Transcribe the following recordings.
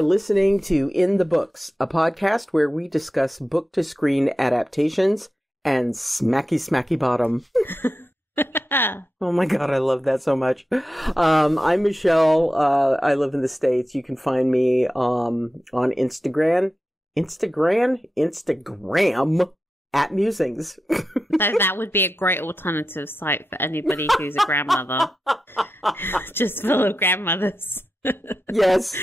are listening to In the Books, a podcast where we discuss book-to-screen adaptations and smacky bottom. Oh my god, I love that so much. I'm Michelle. I live in the States. You can find me on Instagram at Musings. That would be a great alternative site for anybody who's a grandmother. Just full of grandmothers. Yes.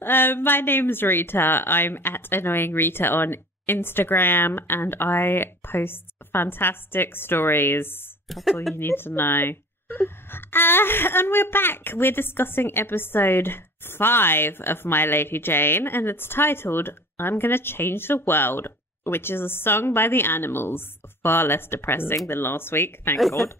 My name is Rita. I'm at Annoying Rita on Instagram, and I post fantastic stories. That's all you need to know. And we're back. We're discussing episode 5 of My Lady Jane, and it's titled I'm Gonna Change the World, which is a song by the Animals. Far less depressing than last week, thank God.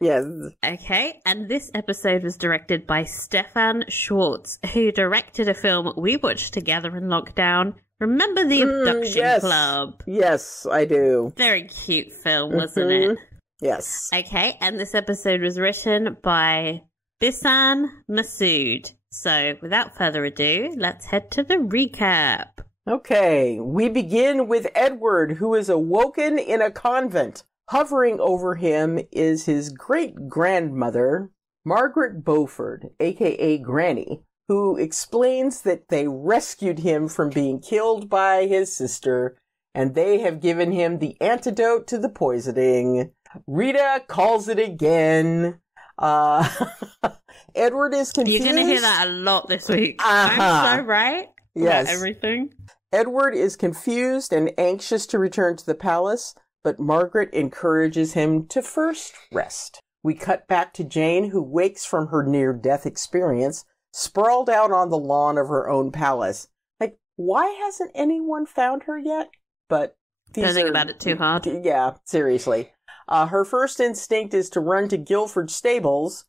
Yes. Okay, and this episode was directed by Stefan Schwartz, who directed a film we watched together in lockdown. Remember The Abduction Club? Yes, I do. Very cute film, wasn't it? Yes. Okay, and this episode was written by Bisan Masood. So, without further ado, let's head to the recap. Okay, we begin with Edward, who is awoken in a convent. Hovering over him is his great-grandmother, Margaret Beaufort, aka Granny, who explains that they rescued him from being killed by his sister, and they have given him the antidote to the poisoning. Rita calls it again. Edward is confused. You're going to hear that a lot this week. I'm so right. Yes. About everything. Edward is confused and anxious to return to the palace, but Margaret encourages him to first rest. We cut back to Jane, who wakes from her near-death experience, sprawled out on the lawn of her own palace. Like, why hasn't anyone found her yet? But don't think about it too hard. Yeah, seriously. Her first instinct is to run to Guildford Stables.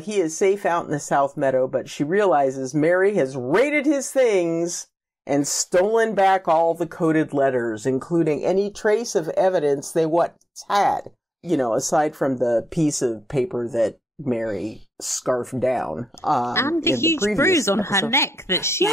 He is safe out in the South Meadow, but she realizes Mary has raided his things and stolen back all the coded letters, including any trace of evidence they once had, aside from the piece of paper that Mary scarfed down. And the huge bruise on her neck that she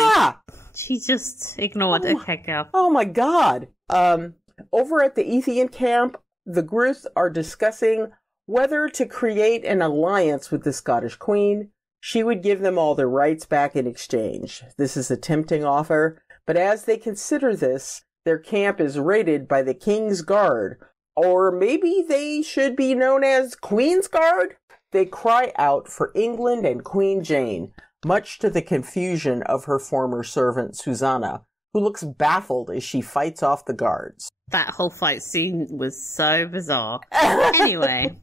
just ignored. Okay, girl. Oh my god. Over at the Ethian camp, the Gruth are discussing whether to create an alliance with the Scottish Queen. She would give them all their rights back in exchange. This is a tempting offer, but as they consider this, their camp is raided by the King's Guard, or maybe they should be known as Queen's Guard. They cry out for England and Queen Jane, much to the confusion of her former servant Susanna, who looks baffled as she fights off the guards. That whole fight scene was so bizarre. Anyway,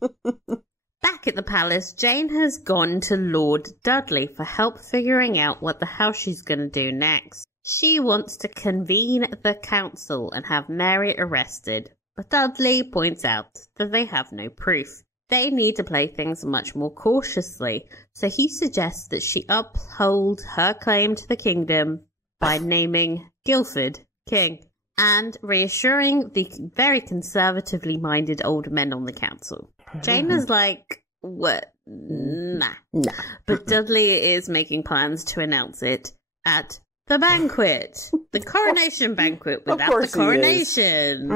back at the palace, Jane has gone to Lord Dudley for help figuring out what the hell she's going to do next. She wants to convene the council and have Mary arrested, but Dudley points out that they have no proof. They need to play things much more cautiously, so he suggests that she uphold her claim to the kingdom by naming Guildford king and reassuring the very conservatively minded old men on the council. Jane is like, what? Nah. But Dudley is making plans to announce it at the banquet. The coronation banquet without the coronation.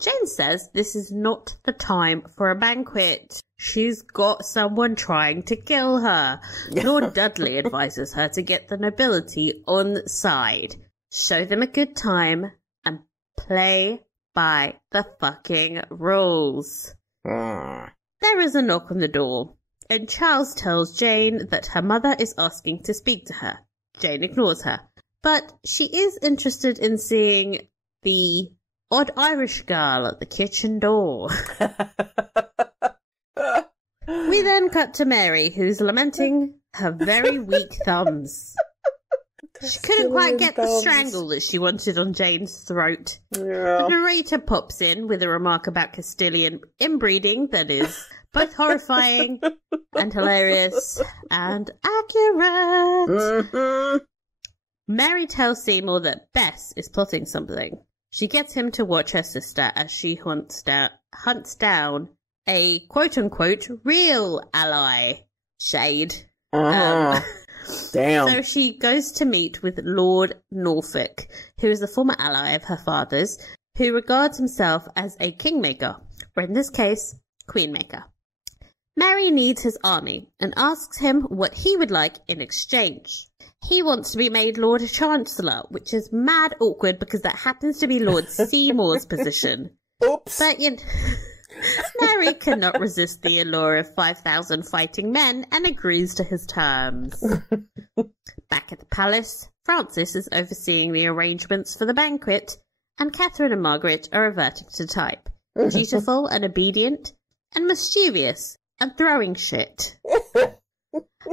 Jane says this is not the time for a banquet. She's got someone trying to kill her. Lord Dudley advises her to get the nobility on side. Show them a good time and play by the fucking rules. There is a knock on the door, and Charles tells Jane that her mother is asking to speak to her. Jane ignores her, but she is interested in seeing the odd Irish girl at the kitchen door. We then cut to Mary, who's lamenting her very weak thumbs. She couldn't quite get the strangle that she wanted on Jane's throat. The narrator pops in with a remark about Castilian inbreeding that is both horrifying and hilarious and accurate. Mary tells Seymour that Bess is plotting something. She gets him to watch her sister as she hunts down a quote-unquote real ally. Shade. Damn. So she goes to meet with Lord Norfolk, who is a former ally of her father's, who regards himself as a kingmaker, or in this case, queenmaker. Mary needs his army and asks him what he would like in exchange. He wants to be made Lord Chancellor, which is mad awkward because that happens to be Lord Seymour's position. Oops. But Mary cannot resist the allure of 5,000 fighting men and agrees to his terms. Back at the palace, Francis is overseeing the arrangements for the banquet, and Catherine and Margaret are reverting to type. Dutiful and obedient, and mischievous, and throwing shit.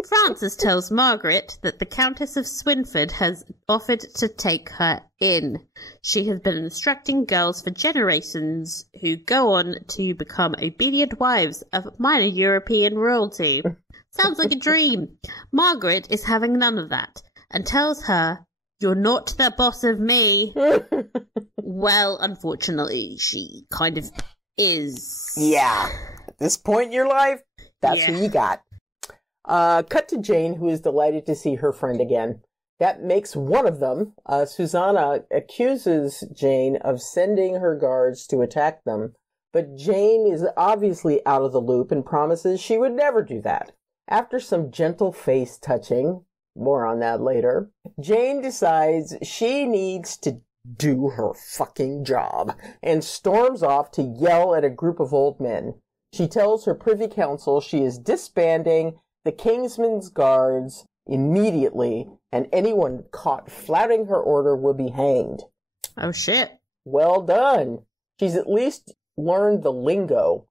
Francis tells Margaret that the Countess of Swynford has offered to take her in. She has been instructing girls for generations who go on to become obedient wives of minor European royalty. Sounds like a dream. Margaret is having none of that and tells her, "You're not the boss of me." Well, unfortunately, she kind of is. Yeah. At this point in your life, that's who you got. Cut to Jane, who is delighted to see her friend again. That makes one of them. Susanna accuses Jane of sending her guards to attack them, but Jane is obviously out of the loop and promises she would never do that. After some gentle face touching, more on that later, Jane decides she needs to do her fucking job and storms off to yell at a group of old men. She tells her privy council she is disbanding the Kingsman's guards immediately, and anyone caught flouting her order will be hanged. Oh, shit. Well done. She's at least learned the lingo.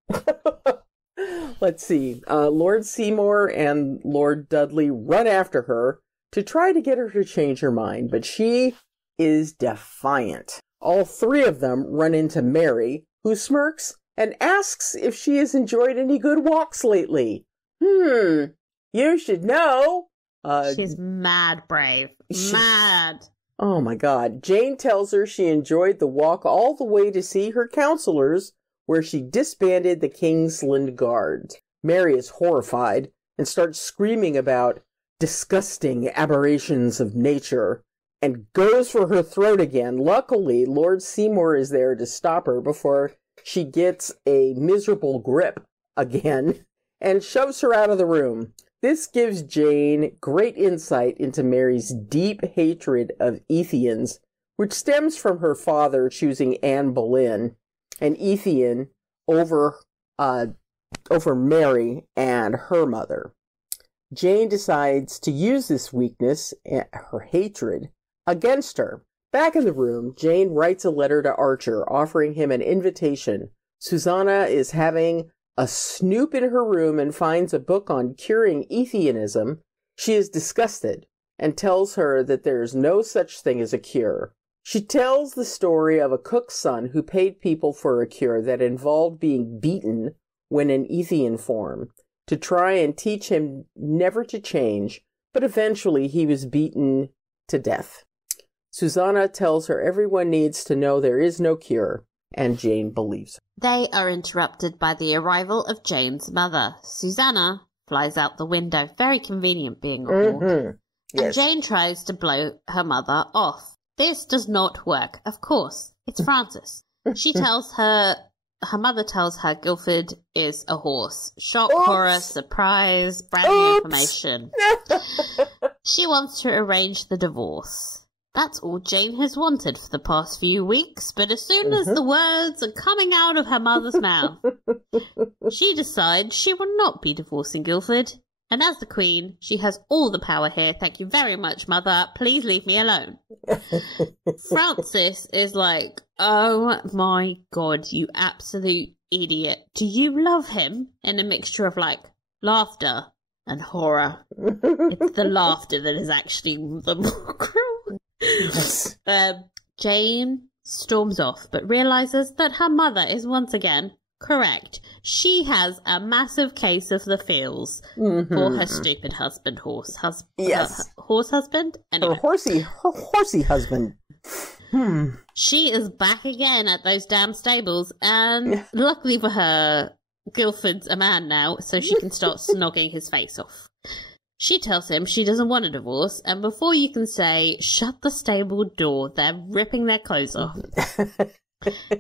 Let's see. Lord Seymour and Lord Dudley run after her to try to get her to change her mind, but she is defiant. All three of them run into Mary, who smirks and asks if she has enjoyed any good walks lately. You should know. She's mad brave. Mad. Oh my God. Jane tells her she enjoyed the walk all the way to see her counselors, where she disbanded the Kingsland Guards. Mary is horrified and starts screaming about disgusting aberrations of nature and goes for her throat again. Luckily, Lord Seymour is there to stop her before she gets a miserable grip again and shoves her out of the room. This gives Jane great insight into Mary's deep hatred of Ethians, which stems from her father choosing Anne Boleyn, an Ethian, over Mary and her mother. Jane decides to use this weakness, her hatred, against her. Back in the room, Jane writes a letter to Archer offering him an invitation. Susanna is having a snoop in her room and finds a book on curing Ethianism. She is disgusted and tells her that there is no such thing as a cure. She tells the story of a cook's son who paid people for a cure that involved being beaten when in Ethian form to try and teach him never to change, but eventually he was beaten to death. Susanna tells her everyone needs to know there is no cure, and Jane believes her. They are interrupted by the arrival of Jane's mother. Susanna flies out the window, very convenient being aboard, Yes. and Jane tries to blow her mother off. This does not work, of course. It's Francis. Her mother tells her Guildford is a horse. Shock, horror, surprise, brand new information. She wants to arrange the divorce. That's all Jane has wanted for the past few weeks, but as soon as the words are coming out of her mother's mouth, she decides she will not be divorcing Guildford. And as the Queen, she has all the power here. Thank you very much, Mother. Please leave me alone. Francis is like, oh my God, you absolute idiot. Do you love him? In a mixture of like laughter and horror. It's the laughter that is actually the more cruel. Yes. Jane storms off, but realizes that her mother is once again correct. She has a massive case of the feels for her stupid husband, horse husband. Anyway. Her horsey husband. She is back again at those damn stables, and luckily for her, Guildford's a man now, so she can start snogging his face off. She tells him she doesn't want a divorce, and before you can say, shut the stable door, they're ripping their clothes off.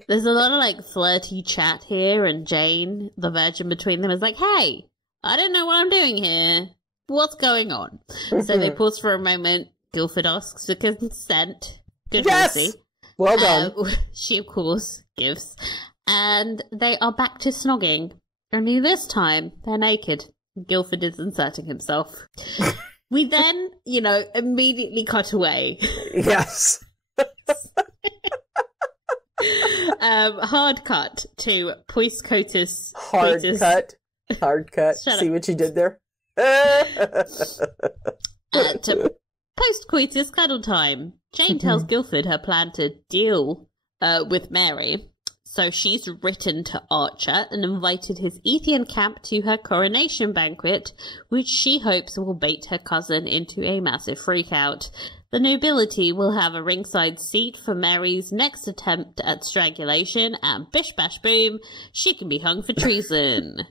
There's a lot of, like, flirty chat here, and Jane, the virgin between them, is like, hey, I don't know what I'm doing here. What's going on? So they pause for a moment. Guildford asks for consent. Good mercy. Well done. She, of course, gives. And they are back to snogging. Only this time, they're naked. Guildford is inserting himself. We then, immediately cut away. Yes. Hard cut to post-coitus. Hard cut. See what you did there? To post-coitus cuddle time. Jane tells Guildford her plan to deal with Mary. So she's written to Archer and invited his Ethian camp to her coronation banquet, which she hopes will bait her cousin into a massive freakout. The nobility will have a ringside seat for Mary's next attempt at strangulation, and bish bash boom, she can be hung for treason.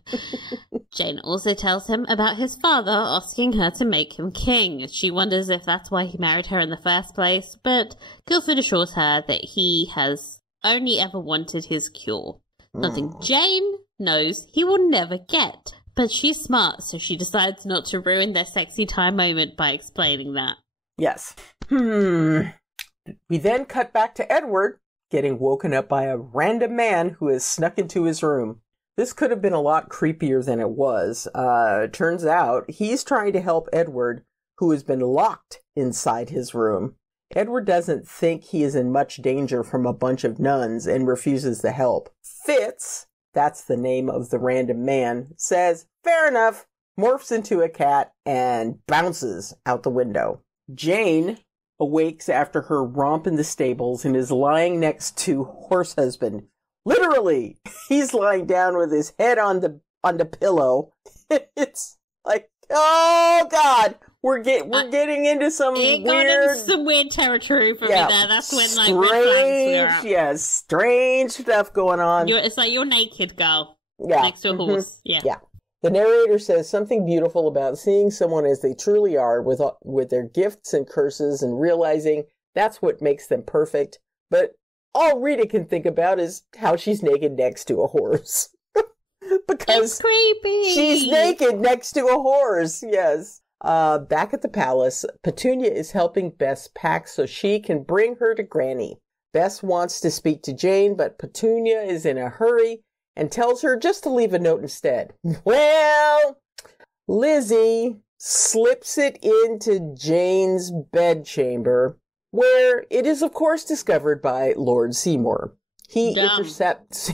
Jane also tells him about his father asking her to make him king. She wonders if that's why he married her in the first place, but Guildford assures her that he has only ever wanted his cure. Something Jane knows he will never get. But she's smart, so she decides not to ruin their sexy time moment by explaining that. Yes. We then cut back to Edward getting woken up by a random man who has snuck into his room. This could have been a lot creepier than it was. Turns out he's trying to help Edward, who has been locked inside his room. Edward doesn't think he is in much danger from a bunch of nuns and refuses to help. Fitz, that's the name of the random man, says, fair enough, morphs into a cat and bounces out the window. Jane awakes after her romp in the stables and is lying next to horse husband. Literally, he's lying down with his head on the pillow. It's like, oh God, we're getting into some weird territory for me there. That's when strange, strange stuff going on. It's like you're naked, girl. Next to a horse. Yeah. The narrator says something beautiful about seeing someone as they truly are with their gifts and curses and realizing that's what makes them perfect. But all Rita can think about is how she's naked next to a horse. Because it's creepy. She's naked next to a horse, yes. Back at the palace, Petunia is helping Bess pack so she can bring her to Granny. Bess wants to speak to Jane, but Petunia is in a hurry and tells her just to leave a note instead. Well, Lizzie slips it into Jane's bedchamber, where it is, of course, discovered by Lord Seymour. He intercepts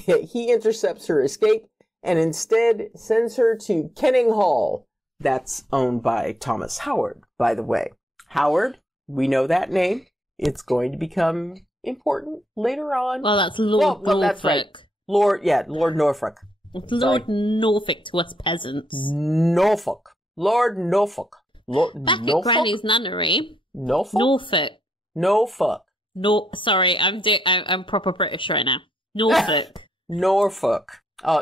her escape and instead sends her to Kenning Hall. That's owned by Thomas Howard, by the way. Howard, we know that name. It's going to become important later on. Well, that's Lord Norfolk. That's right. Lord Norfolk. Lord Norfolk to us peasants. Norfolk. Lord Norfolk. Back at Granny's nunnery. Norfolk. Sorry, I'm proper British right now. Norfolk. Norfolk.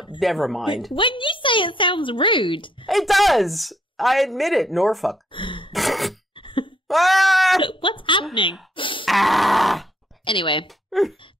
Never mind. When you say it sounds rude. It does. I admit it. Norfolk. What's happening? Anyway,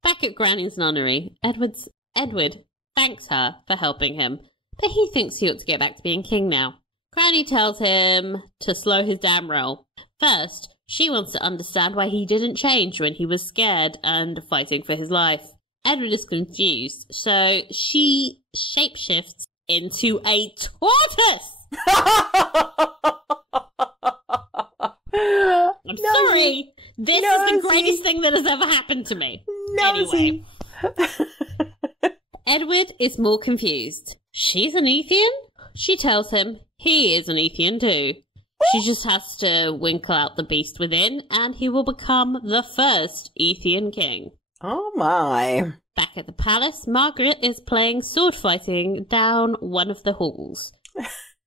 back at Granny's nunnery, Edward thanks her for helping him, but he thinks he ought to get back to being king now. Granny tells him to slow his damn roll. First, she wants to understand why he didn't change when he was scared and fighting for his life. Edward is confused, so she shapeshifts into a tortoise! I'm sorry. This is the greatest thing that has ever happened to me. Anyway. Edward is more confused. She's an Ethian? She tells him he is an Ethian too. She just has to winkle out the beast within, and he will become the first Ethian king. Oh my. Back at the palace, Margaret is playing sword fighting down one of the halls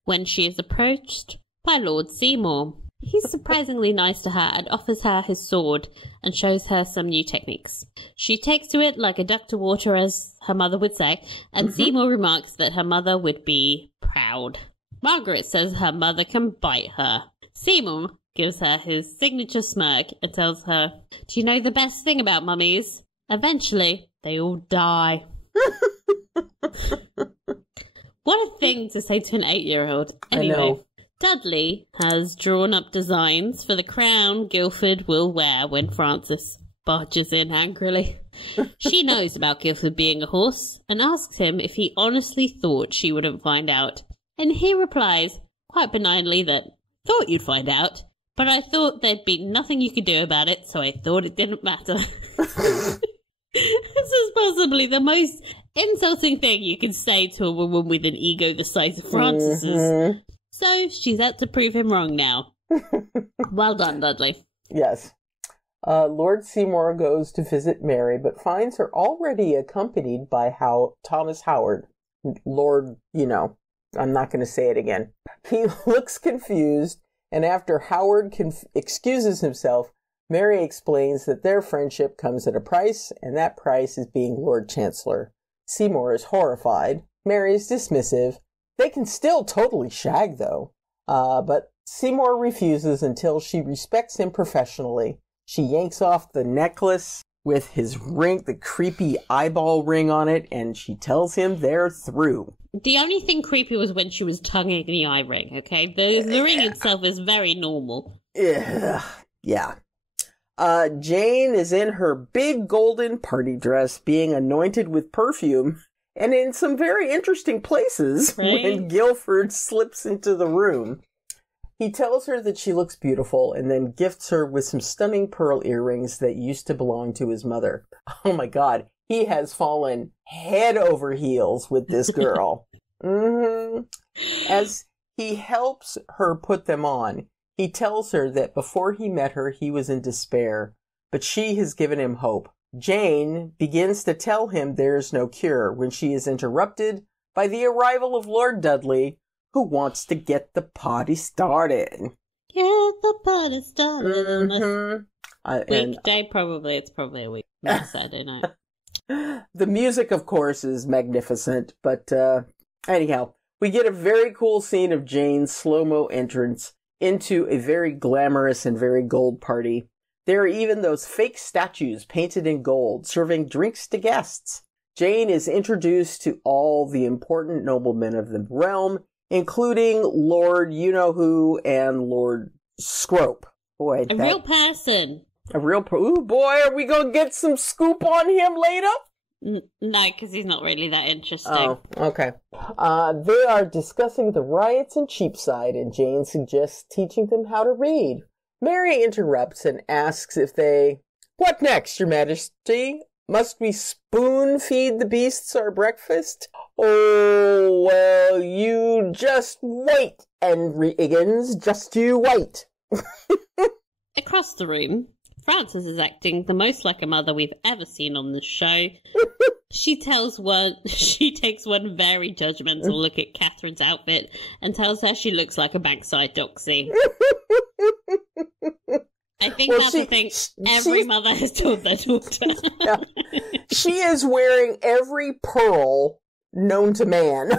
when she is approached by Lord Seymour. He's surprisingly nice to her and offers her his sword and shows her some new techniques. She takes to it like a duck to water, as her mother would say, and Seymour remarks that her mother would be proud. Margaret says her mother can bite her. Seymour gives her his signature smirk and tells her, "Do you know the best thing about mummies? Eventually, they all die." What a thing to say to an 8-year-old. Anyway, I know. Dudley has drawn up designs for the crown Guildford will wear when Frances barges in angrily. She knows about Guildford being a horse and asks him if he honestly thought she wouldn't find out. And he replies, quite benignly, that, "Thought you'd find out, but I thought there'd be nothing you could do about it, so I thought it didn't matter." This is possibly the most insulting thing you can say to a woman with an ego the size of Frances's. So she's out to prove him wrong now. Well done, Dudley. Yes. Lord Seymour goes to visit Mary, but finds her already accompanied by Thomas Howard. Lord, I'm not going to say it again. He looks confused, and after Howard excuses himself, Mary explains that their friendship comes at a price, and that price is being Lord Chancellor. Seymour is horrified. Mary is dismissive. They can still totally shag, though. But Seymour refuses until she respects him professionally. She yanks off the necklace with his ring, the creepy eyeball ring on it, and she tells him they're through. The only thing creepy was when she was tonguing the eye ring, okay? The ring itself is very normal. Yeah. Jane is in her big golden party dress being anointed with perfume and in some very interesting places when Guildford slips into the room. He tells her that she looks beautiful and then gifts her with some stunning pearl earrings that used to belong to his mother. Oh my God, he has fallen head over heels with this girl. As he helps her put them on, he tells her that before he met her, he was in despair, but she has given him hope. Jane begins to tell him there's no cure when she is interrupted by the arrival of Lord Dudley, who wants to get the party started. Get the party started on this weekday, probably. It's probably a week, not Saturday night. The music, of course, is magnificent, but anyhow, we get a very cool scene of Jane's slow-mo entrance into a very glamorous and very gold party. There are even those fake statues painted in gold, serving drinks to guests. Jane is introduced to all the important noblemen of the realm, including Lord You-Know-Who and Lord Scrope. Boy, real person. Ooh, boy, are we going to get some scoop on him later? No, because he's not really that interesting. Oh, okay. They are discussing the riots in Cheapside, and Jane suggests teaching them how to read. Mary interrupts and asks if they... "What next, Your Majesty? Must we spoon-feed the beasts our breakfast?" "Oh, well, you just wait, Henry Higgins, just you wait." Across the room, Frances is acting the most like a mother we've ever seen on this show. She takes one very judgmental look at Catherine's outfit and tells her she looks like a bankside doxy. I think that's the thing every mother has told their daughter. Yeah. She is wearing every pearl known to man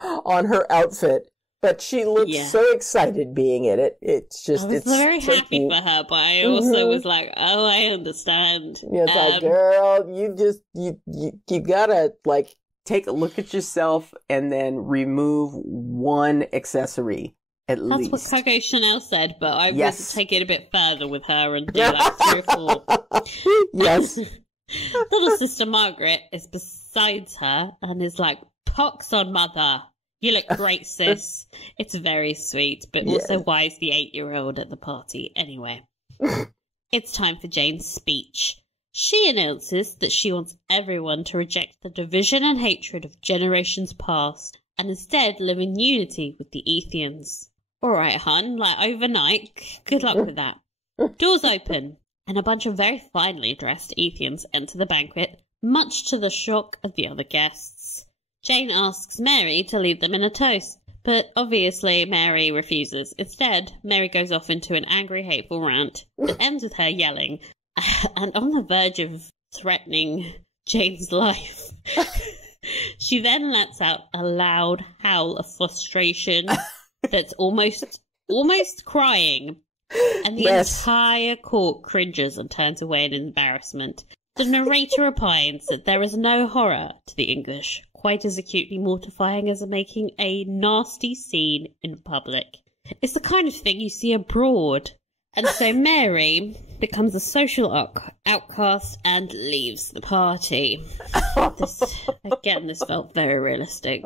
on her outfit, but she looks so excited being in it. It's just, I was very happy for her, but I also was like, oh, I understand. Yeah, it's like, girl, you gotta, like, take a look at yourself and then remove one accessory. That's least. What Coco Chanel said, but I would take it a bit further with her and do like 3 or 4. Yes. Little sister Margaret is besides her and is like, "Pox on mother. You look great, sis." It's very sweet, but also why is the 8-year-old at the party anyway? It's time for Jane's speech. She announces that she wants everyone to reject the division and hatred of generations past and instead live in unity with the Ethians. All right, hun, like overnight. Good luck with that. Doors open, and a bunch of very finely dressed Ethians enter the banquet, much to the shock of the other guests. Jane asks Mary to lead them in a toast, but obviously Mary refuses. Instead, Mary goes off into an angry, hateful rant that ends with her yelling, and on the verge of threatening Jane's life. She then lets out a loud howl of frustration that's almost crying, and the entire court cringes and turns away in embarrassment. The narrator opines that there is no horror to the English quite as acutely mortifying as making a nasty scene in public. It's the kind of thing you see abroad. And so Mary becomes a social outcast and leaves the party. This felt very realistic.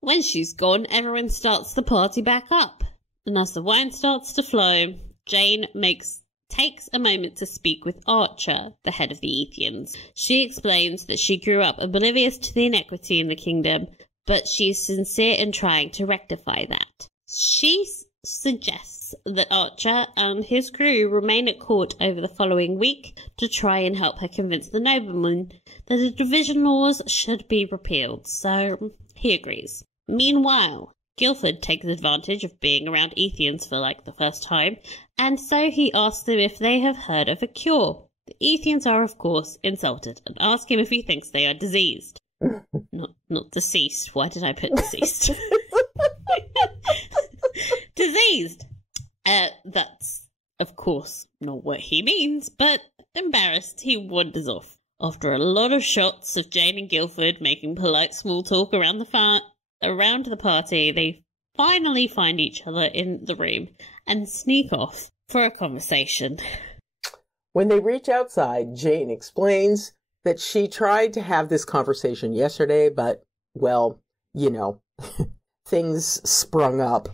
When she's gone, everyone starts the party back up. And as the wine starts to flow, Jane takes a moment to speak with Archer, the head of the Ethians. She explains that she grew up oblivious to the inequity in the kingdom, but she is sincere in trying to rectify that. She suggests that Archer and his crew remain at court over the following week to try and help her convince the noblemen that the division laws should be repealed, so he agrees. Meanwhile, Guilford takes advantage of being around Ethians for the first time, and so he asks them if they have heard of a cure. The Ethians are, of course, insulted and ask him if he thinks they are diseased. Not deceased. Why did I put deceased? Diseased. That's, of course, not what he means, but embarrassed, he wanders off. After a lot of shots of Jane and Guilford making polite small talk around the party, they finally find each other in the room and sneak off for a conversation. When they reach outside, Jane explains that she tried to have this conversation yesterday, but, well, things sprung up.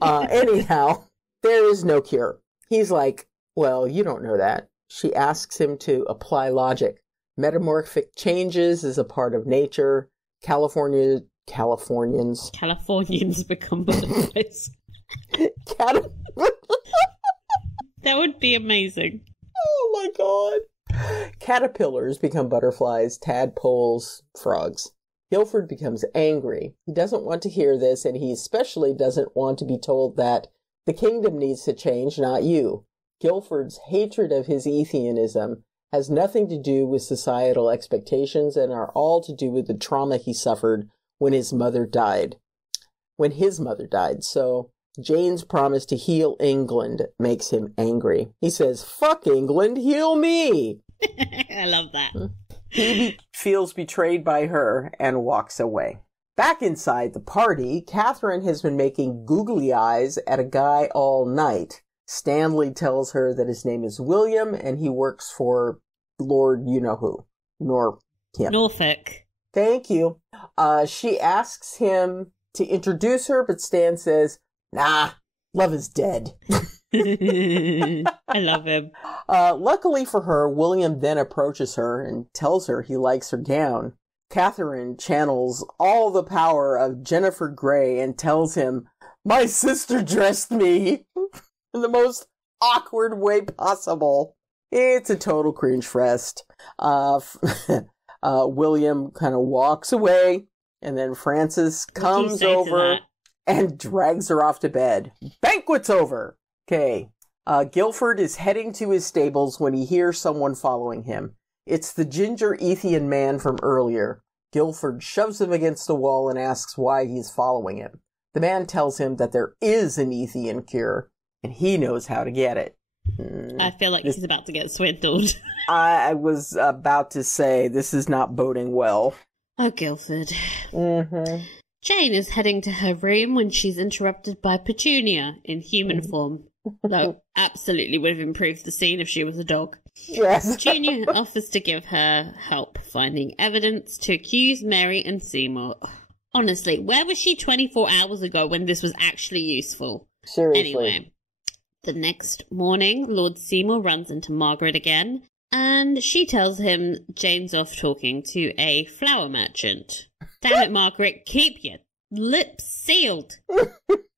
Anyhow, there is no cure. He's like, well, you don't know that. She asks him to apply logic. Metamorphic changes is a part of nature. Californians become butterflies. That would be amazing. Oh my god. Caterpillars become butterflies, tadpoles, frogs. Guilford becomes angry. He doesn't want to hear this, and he especially doesn't want to be told that the kingdom needs to change, not you. Guilford's hatred of his Ethianism has nothing to do with societal expectations and are all to do with the trauma he suffered when his mother died. So Jane's promise to heal England makes him angry. He says, "Fuck England, heal me." I love that. He feels betrayed by her and walks away. Back inside the party, Catherine has been making googly eyes at a guy all night. Stanley tells her that his name is William and he works for Lord you-know-who. Norfolk. Thank you. She asks him to introduce her, but Stan says, "Nah, love is dead." I love him. Luckily for her, William then approaches her and tells her he likes her gown. Catherine channels all the power of Jennifer Grey and tells him, "My sister dressed me," in the most awkward way possible. It's a total cringe fest. William kind of walks away, and then Frances comes over and drags her off to bed. Banquet's over. Okay. Guilford is heading to his stables when he hears someone following him. It's the ginger Ethian man from earlier. Guilford shoves him against the wall and asks why he's following him. The man tells him that there is an Ethian cure, and he knows how to get it. I feel like he's about to get swindled. I was about to say, this is not boding well. Oh, Guilford. Mm-hmm. Jane is heading to her room when she's interrupted by Petunia in human form. Though absolutely would have improved the scene if she was a dog. Yes. Petunia offers to give her help finding evidence to accuse Mary and Seymour. Honestly, where was she 24 hours ago when this was actually useful? Seriously. Anyway, the next morning, Lord Seymour runs into Margaret again, and she tells him Jane's off talking to a flower merchant. Damn it, Margaret, keep your lips sealed.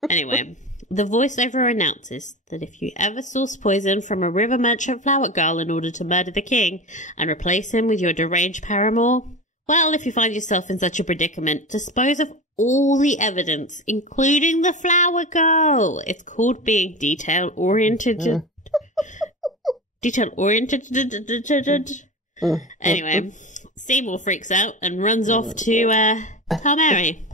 Anyway, the voiceover announces that if you ever source poison from a river merchant flower girl in order to murder the king and replace him with your deranged paramour, well, if you find yourself in such a predicament, dispose of all the evidence, including the flower girl. It's called being detail-oriented. Anyway, Seymour freaks out and runs off to tell Mary.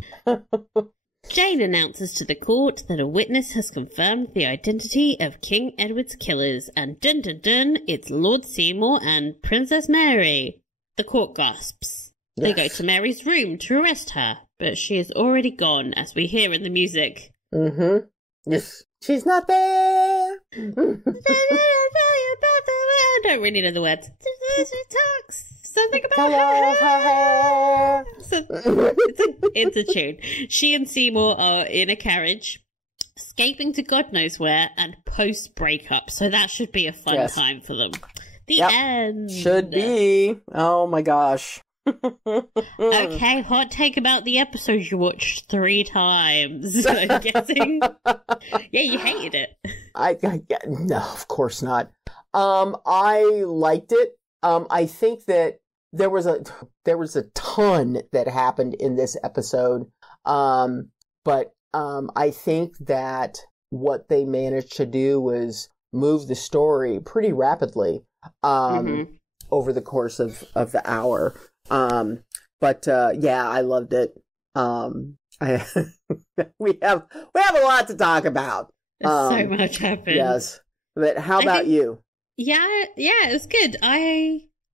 Jane announces to the court that a witness has confirmed the identity of King Edward's killers, and dun dun dun, it's Lord Seymour and Princess Mary. The court gasps. Yes. They go to Mary's room to arrest her, but she is already gone, as we hear in the music. Mm-hmm. Yes. She's not there. I don't really know the words. She talks. Something about her hair. So, it's a tune. She and Seymour are in a carriage, escaping to God knows where, and post-breakup. So that should be a fun time for them. The end. Should be. Oh my gosh. Okay, hot take about the episode you watched 3 times. I'm guessing. Yeah, you hated it. No, of course not. I liked it. I think that there was a ton that happened in this episode. But I think that what they managed to do was move the story pretty rapidly over the course of the hour. I loved it. We have a lot to talk about. So much happened. Yes. But how about you? Yeah, it was good.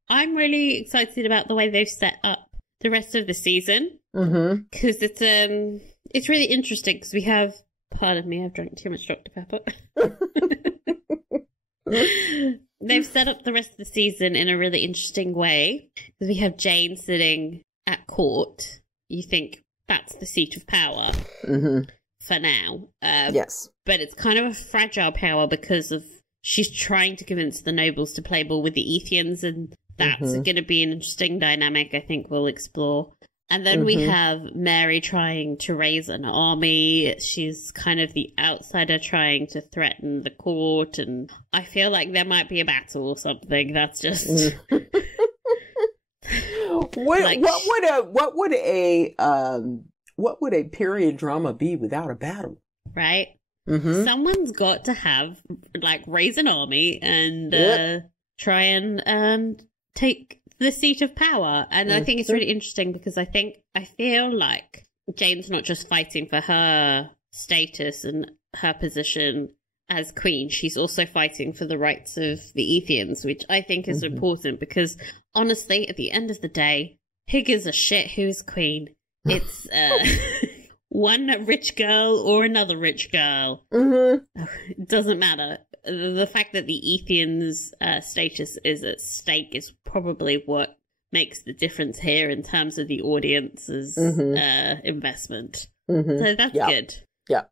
I'm really excited about the way they've set up the rest of the season. Because it's really interesting because we have, pardon me, I've drank too much Dr. Pepper. They've set up the rest of the season in a really interesting way. Because we have Jane sitting at court. You think that's the seat of power for now. Yes. But it's kind of a fragile power because of she's trying to convince the nobles to play ball with the Ethians, and that's going to be an interesting dynamic I think we'll explore. And then we have Mary trying to raise an army. She's kind of the outsider trying to threaten the court, and I feel like there might be a battle or something. That's just what would a period drama be without a battle? Right? Someone's got to have raise an army and try and take the seat of power. And I think it's really interesting because I feel like Jane's not just fighting for her status and her position as queen, she's also fighting for the rights of the Ethians, which I think is important because honestly, at the end of the day, who gives a shit who's queen? It's one rich girl or another rich girl. It doesn't matter. The fact that the Ethians' status is at stake is probably what makes the difference here in terms of the audience's investment. So that's good. Yeah.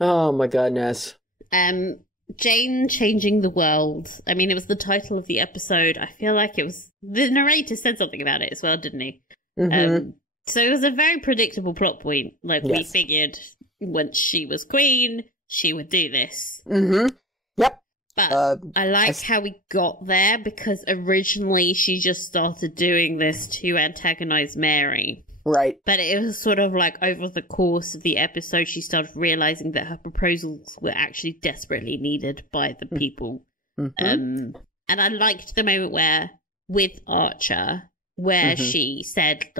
Oh my goodness. Jane changing the world. I mean, it was the title of the episode. I feel like it was... The narrator said something about it as well, didn't he? So it was a very predictable plot point. We figured once she was queen, she would do this. Yep. But I like how we got there because originally she just started doing this to antagonize Mary. Right. But it was sort of over the course of the episode, she started realizing that her proposals were actually desperately needed by the people. And I liked the moment where, with Archer, where she said,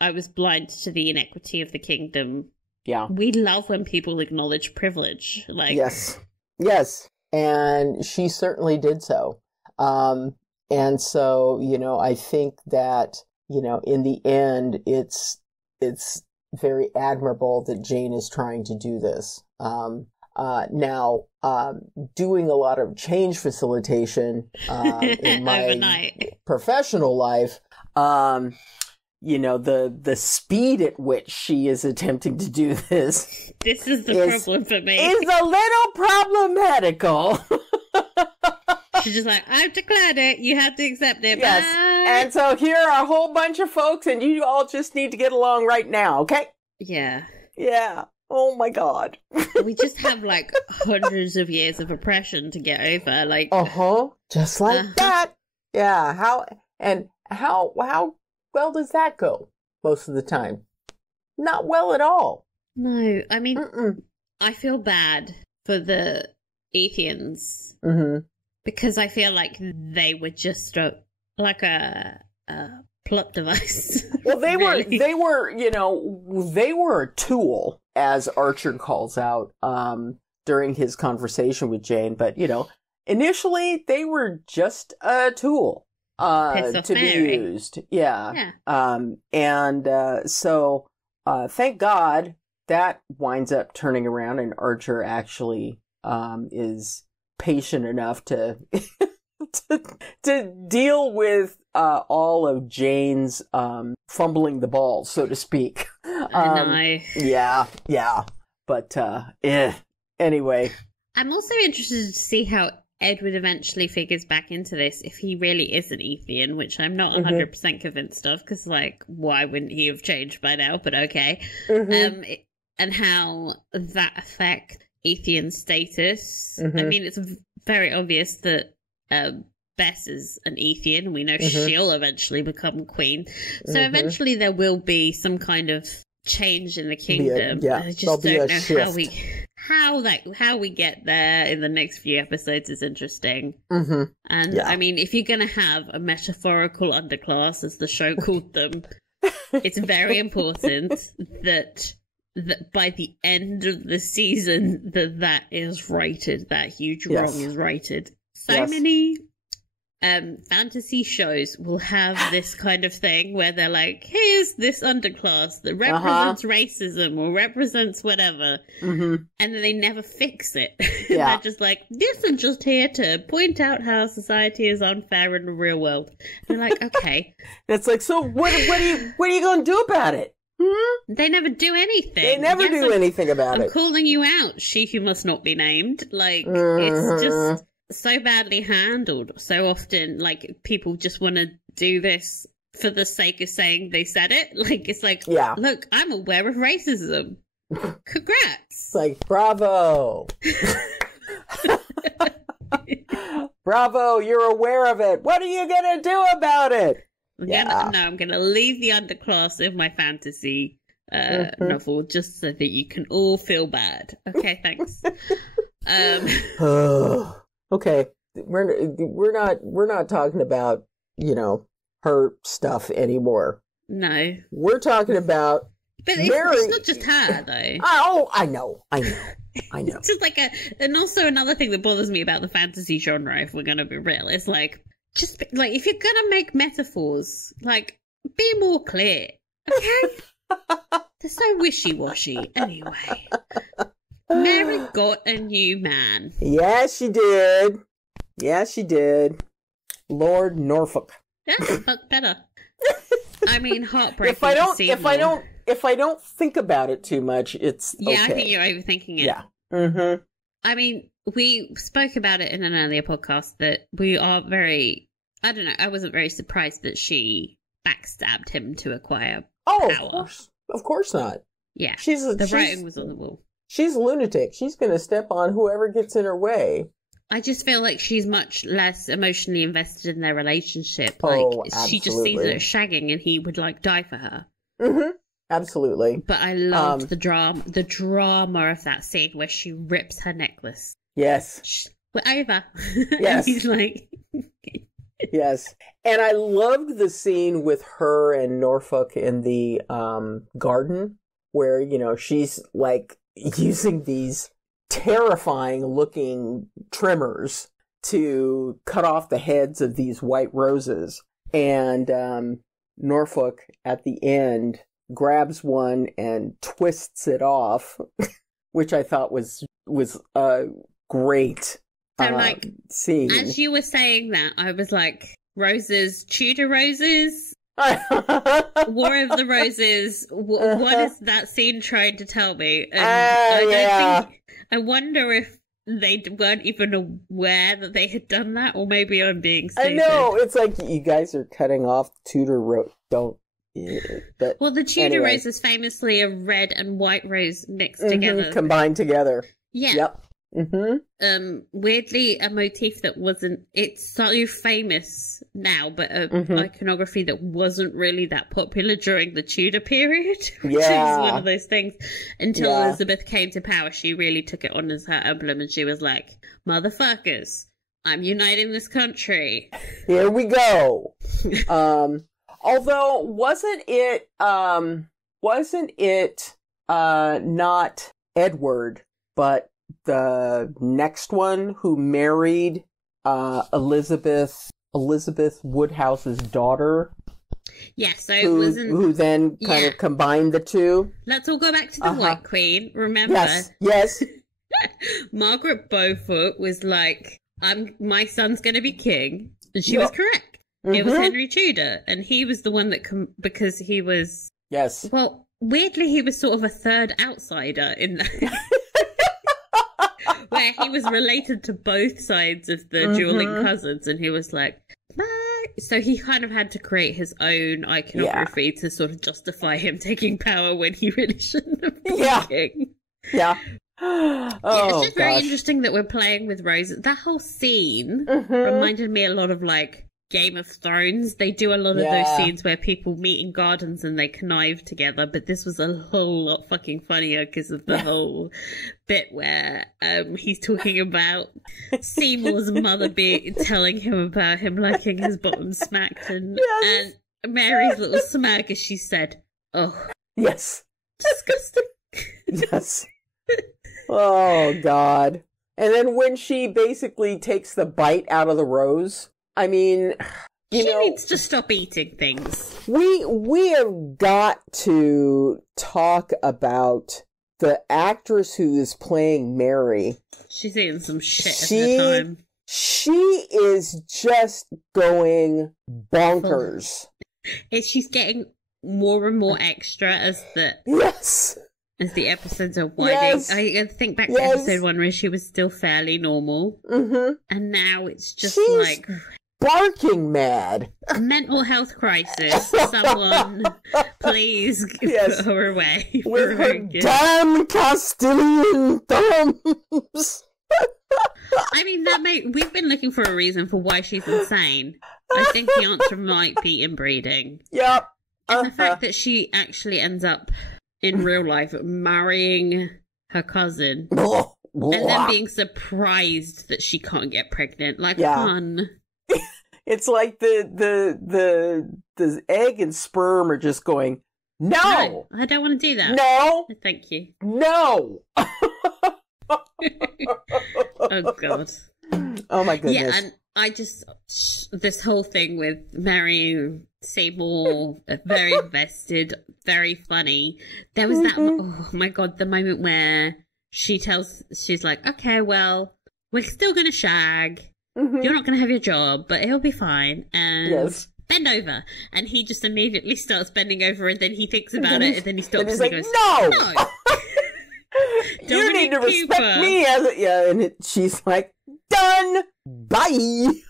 I was blind to the inequity of the kingdom. Yeah. We love when people acknowledge privilege. Yes. Yes. And she certainly did so. And so, I think that, in the end, it's very admirable that Jane is trying to do this. Now, doing a lot of change facilitation in my overnight professional life, the speed at which she is attempting to do this. This is the problem for me. Is a little problematical. She's just I've declared it. You have to accept it. Yes. Bye. And so here are a whole bunch of folks, and you all just need to get along right now, okay? Yeah. Yeah. Oh my God. We just have hundreds of years of oppression to get over. Just like that. Yeah. How well does that go most of the time? Not well at all. No, I mean, I feel bad for the Ethians because I feel like they were just a plot device. Well, really. they were a tool, as Archer calls out, during his conversation with Jane. But, initially they were just a tool, to Mary. be used. Yeah. So, thank God that winds up turning around and Archer actually, is patient enough to to deal with all of Jane's fumbling the ball, so to speak. I know. Yeah. But anyway. I'm also interested to see how Edward eventually figures back into this, if he really is an Ethian, which I'm not 100% convinced of, because, why wouldn't he have changed by now? But okay. And how that affects Ethian status. I mean, it's very obvious that Bess is an Ethian. We know she'll eventually become queen. So eventually there will be some kind of change in the kingdom. I just don't know how we get there in the next few episodes is interesting. And I mean, if you're going to have a metaphorical underclass, as the show called them, it's very important that by the end of the season that is righted, that huge wrong is righted. So many fantasy shows will have this kind of thing where they're like, here's this underclass that represents racism or represents whatever, and then they never fix it. They're just like, this is just here to point out how society is unfair in the real world. And they're like, okay. It's like, so what are you going to do about it? They never do anything. They never do anything about it. I'm calling you out, she who must not be named. It's just so badly handled. So often, people just want to do this for the sake of saying they said it. It's like, look, I'm aware of racism. Congrats. It's bravo. Bravo, you're aware of it. What are you going to do about it? I'm going to leave the underclass in my fantasy novel just so that you can all feel bad. Okay, thanks. Okay, we're not talking about, her stuff anymore. No. We're talking about But Mary. It's not just her, though. Oh, I know. It's just and also another thing that bothers me about the fantasy genre, if we're going to be real, is just if you're gonna make metaphors, be more clear, okay? They're so wishy-washy. Anyway, Mary got a new man. Yeah, she did. Lord Norfolk. That's fuck better. I mean, heartbreaking. If I don't think about it too much, it's okay. I think you're overthinking it. Yeah. I mean, we spoke about it in an earlier podcast that we are very, I don't know, I wasn't very surprised that she backstabbed him to acquire power. Of course not. Yeah, the writing was on the wall. She's a lunatic. She's going to step on whoever gets in her way. I just feel like she's much less emotionally invested in their relationship. She just sees it as shagging and he would die for her. Absolutely. But I loved the drama of that scene where she rips her necklace. Yes. We're over. Yes. And he's like... Yes. And I loved the scene with her and Norfolk in the garden where, she's using these terrifying looking trimmers to cut off the heads of these white roses. And Norfolk at the end grabs one and twists it off, which I thought was great. So scene. As you were saying that, I was like, roses, Tudor roses, War of the Roses. What is that scene trying to tell me? And I wonder if they weren't even aware that they had done that, or maybe I'm being stupid. I know, it's like you guys are cutting off Tudor rose. Don't. But well, the Tudor rose is famously a red and white rose mixed together, combined together. Yeah. Yep. Weirdly, a motif that it's so famous now, but iconography that wasn't really that popular during the Tudor period, which is one of those things. Until Elizabeth came to power, she really took it on as her emblem, and she was like, motherfuckers, I'm uniting this country. Here we go. Although, wasn't it not Edward, but the next one who married Elizabeth Woodhouse's daughter? Yeah, so it wasn't... Who then kind of combined the two? Let's all go back to the White Queen. Remember? Yes. Margaret Beaufort was like, my son's going to be king. And she was correct. Mm-hmm. It was Henry Tudor. And he was the one that... because he was... Yes. Well, weirdly, he was sort of a third outsider in that... where he was related to both sides of the dueling cousins. And he was like... So he kind of had to create his own iconography to sort of justify him taking power when he really shouldn't have been king. Yeah. It's just very interesting that we're playing with roses. That whole scene reminded me a lot of like Game of Thrones. They do a lot of those scenes where people meet in gardens and they connive together, but this was a whole lot fucking funnier because of the whole bit where he's talking about Seymour's mother telling him about him liking his bottom smacked, and Mary's little smirk as she said, "Oh, yes, disgusting." Yes. Oh God. And then when she basically takes the bite out of the rose, I mean, she needs to stop eating things. We have got to talk about the actress who is playing Mary. She's eating some shit at the time. She is just going bonkers. She's getting more and more extra as the episodes are widening. Yes. I think back to episode 1 where she was still fairly normal. And now it's just like... barking mad. Mental health crisis. Someone, please put her away. With her damn Castilian thumbs. I mean, we've been looking for a reason for why she's insane. I think the answer might be inbreeding. Yep. And the fact that she actually ends up in real life marrying her cousin and then being surprised that she can't get pregnant. Like, fun. It's like the egg and sperm are just going, no, I don't want to do that. No. Thank you. No. Oh, God. Oh, my goodness. Yeah, and I just, this whole thing with Mary Seymour, very invested, very funny. There was that, oh my God, the moment where she's like, okay, well, we're still going to shag. You're not going to have your job, but it'll be fine. And bend over. And he just immediately starts bending over, and then he thinks about it, and then he stops and like, he goes, no! You need to respect me as and she's like, done! Bye!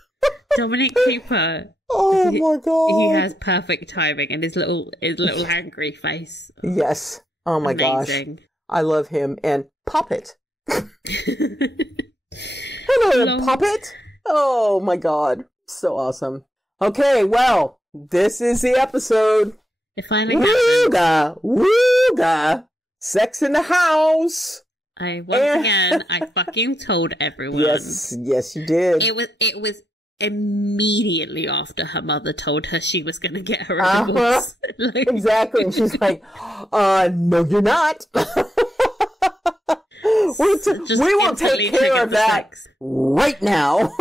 Dominic Cooper. Oh my God. He has perfect timing, and his little angry face. Yes. Oh my Amazing. gosh. I love him. And Puppet. Hello, Puppet. Oh my God. So awesome. Okay, well, this is the episode. It finally happened. Wooga. Sex in the house. I fucking told everyone. Yes, you did. It was immediately after her mother told her she was going to get her a divorce. Exactly. And she's like, no, you're not. We will take care of that right now.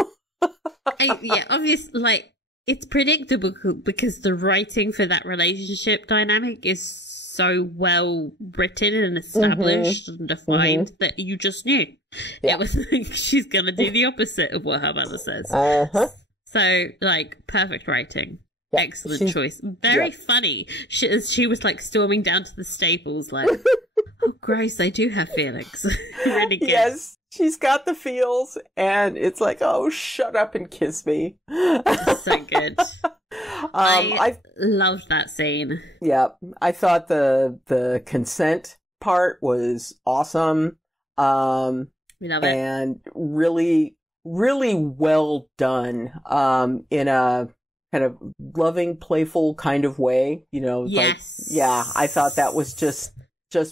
Obviously, like, it's predictable because the writing for that relationship dynamic is so well written and established and defined that you just knew. It was like, she's going to do the opposite of what her mother says. So, like, perfect writing. Excellent choice. Very funny. She was, like, storming down to the stables, like, oh, gross, I do have feelings. Really good. Yes, she's got the feels, and it's like, oh, shut up and kiss me. So good. I loved that scene. Yeah, I thought the consent part was awesome. We love it. And really, really well done. In a kind of loving, playful kind of way. Yes. Like, I thought that was just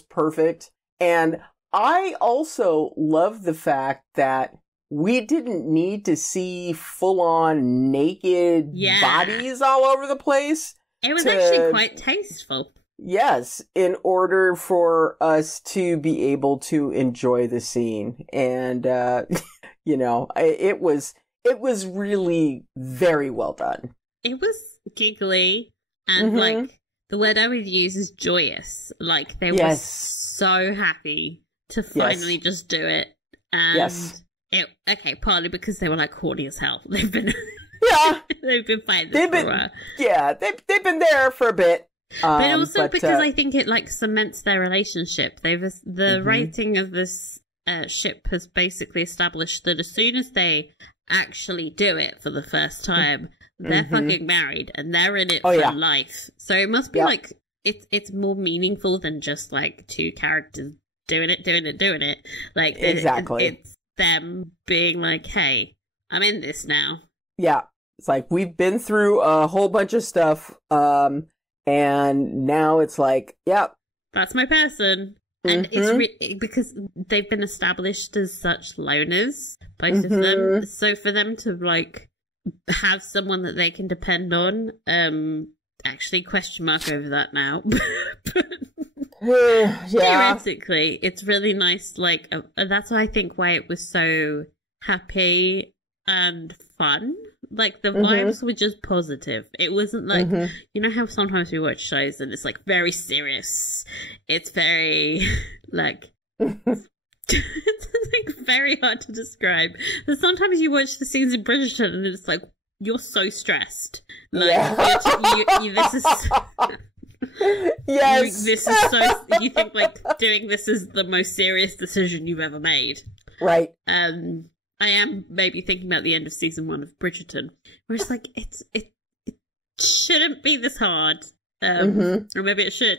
perfect. And I also love the fact that we didn't need to see full-on naked bodies all over the place. It was actually quite tasteful. Yes, in order for us to be able to enjoy the scene. And, it was really very well done. It was giggly, and, like, the word I would use is joyous. Like, they were so happy to finally just do it. And partly because they were, like, horny as hell. They've been... they've been fighting this for a while. Yeah, they've been there for a bit. But also because I think it, like, cements their relationship. The writing of this ship has basically established that as soon as they actually do it for the first time, they're fucking married and they're in it for life. So it must be like it's more meaningful than just like two characters doing it. Like exactly, it's them being like, "Hey, I'm in this now." Yeah, it's like we've been through a whole bunch of stuff, and now it's like, that's my person. And it's because they've been established as such loners, both of them. So for them to like have someone that they can depend on, actually question mark over that now. Theoretically, it's really nice. Like that's I think why it was so happy and fun. Like, the vibes were just positive. It wasn't like, you know how sometimes we watch shows and it's, like, very serious. It's very, like, it's, like, very hard to describe. But sometimes you watch the scenes in Bridgerton and it's like, you're so stressed. Like, this is... Yes. This is so... You think, like, doing this is the most serious decision you've ever made. Right. I am maybe thinking about the end of season 1 of Bridgerton, where it's like, it shouldn't be this hard. Or maybe it should.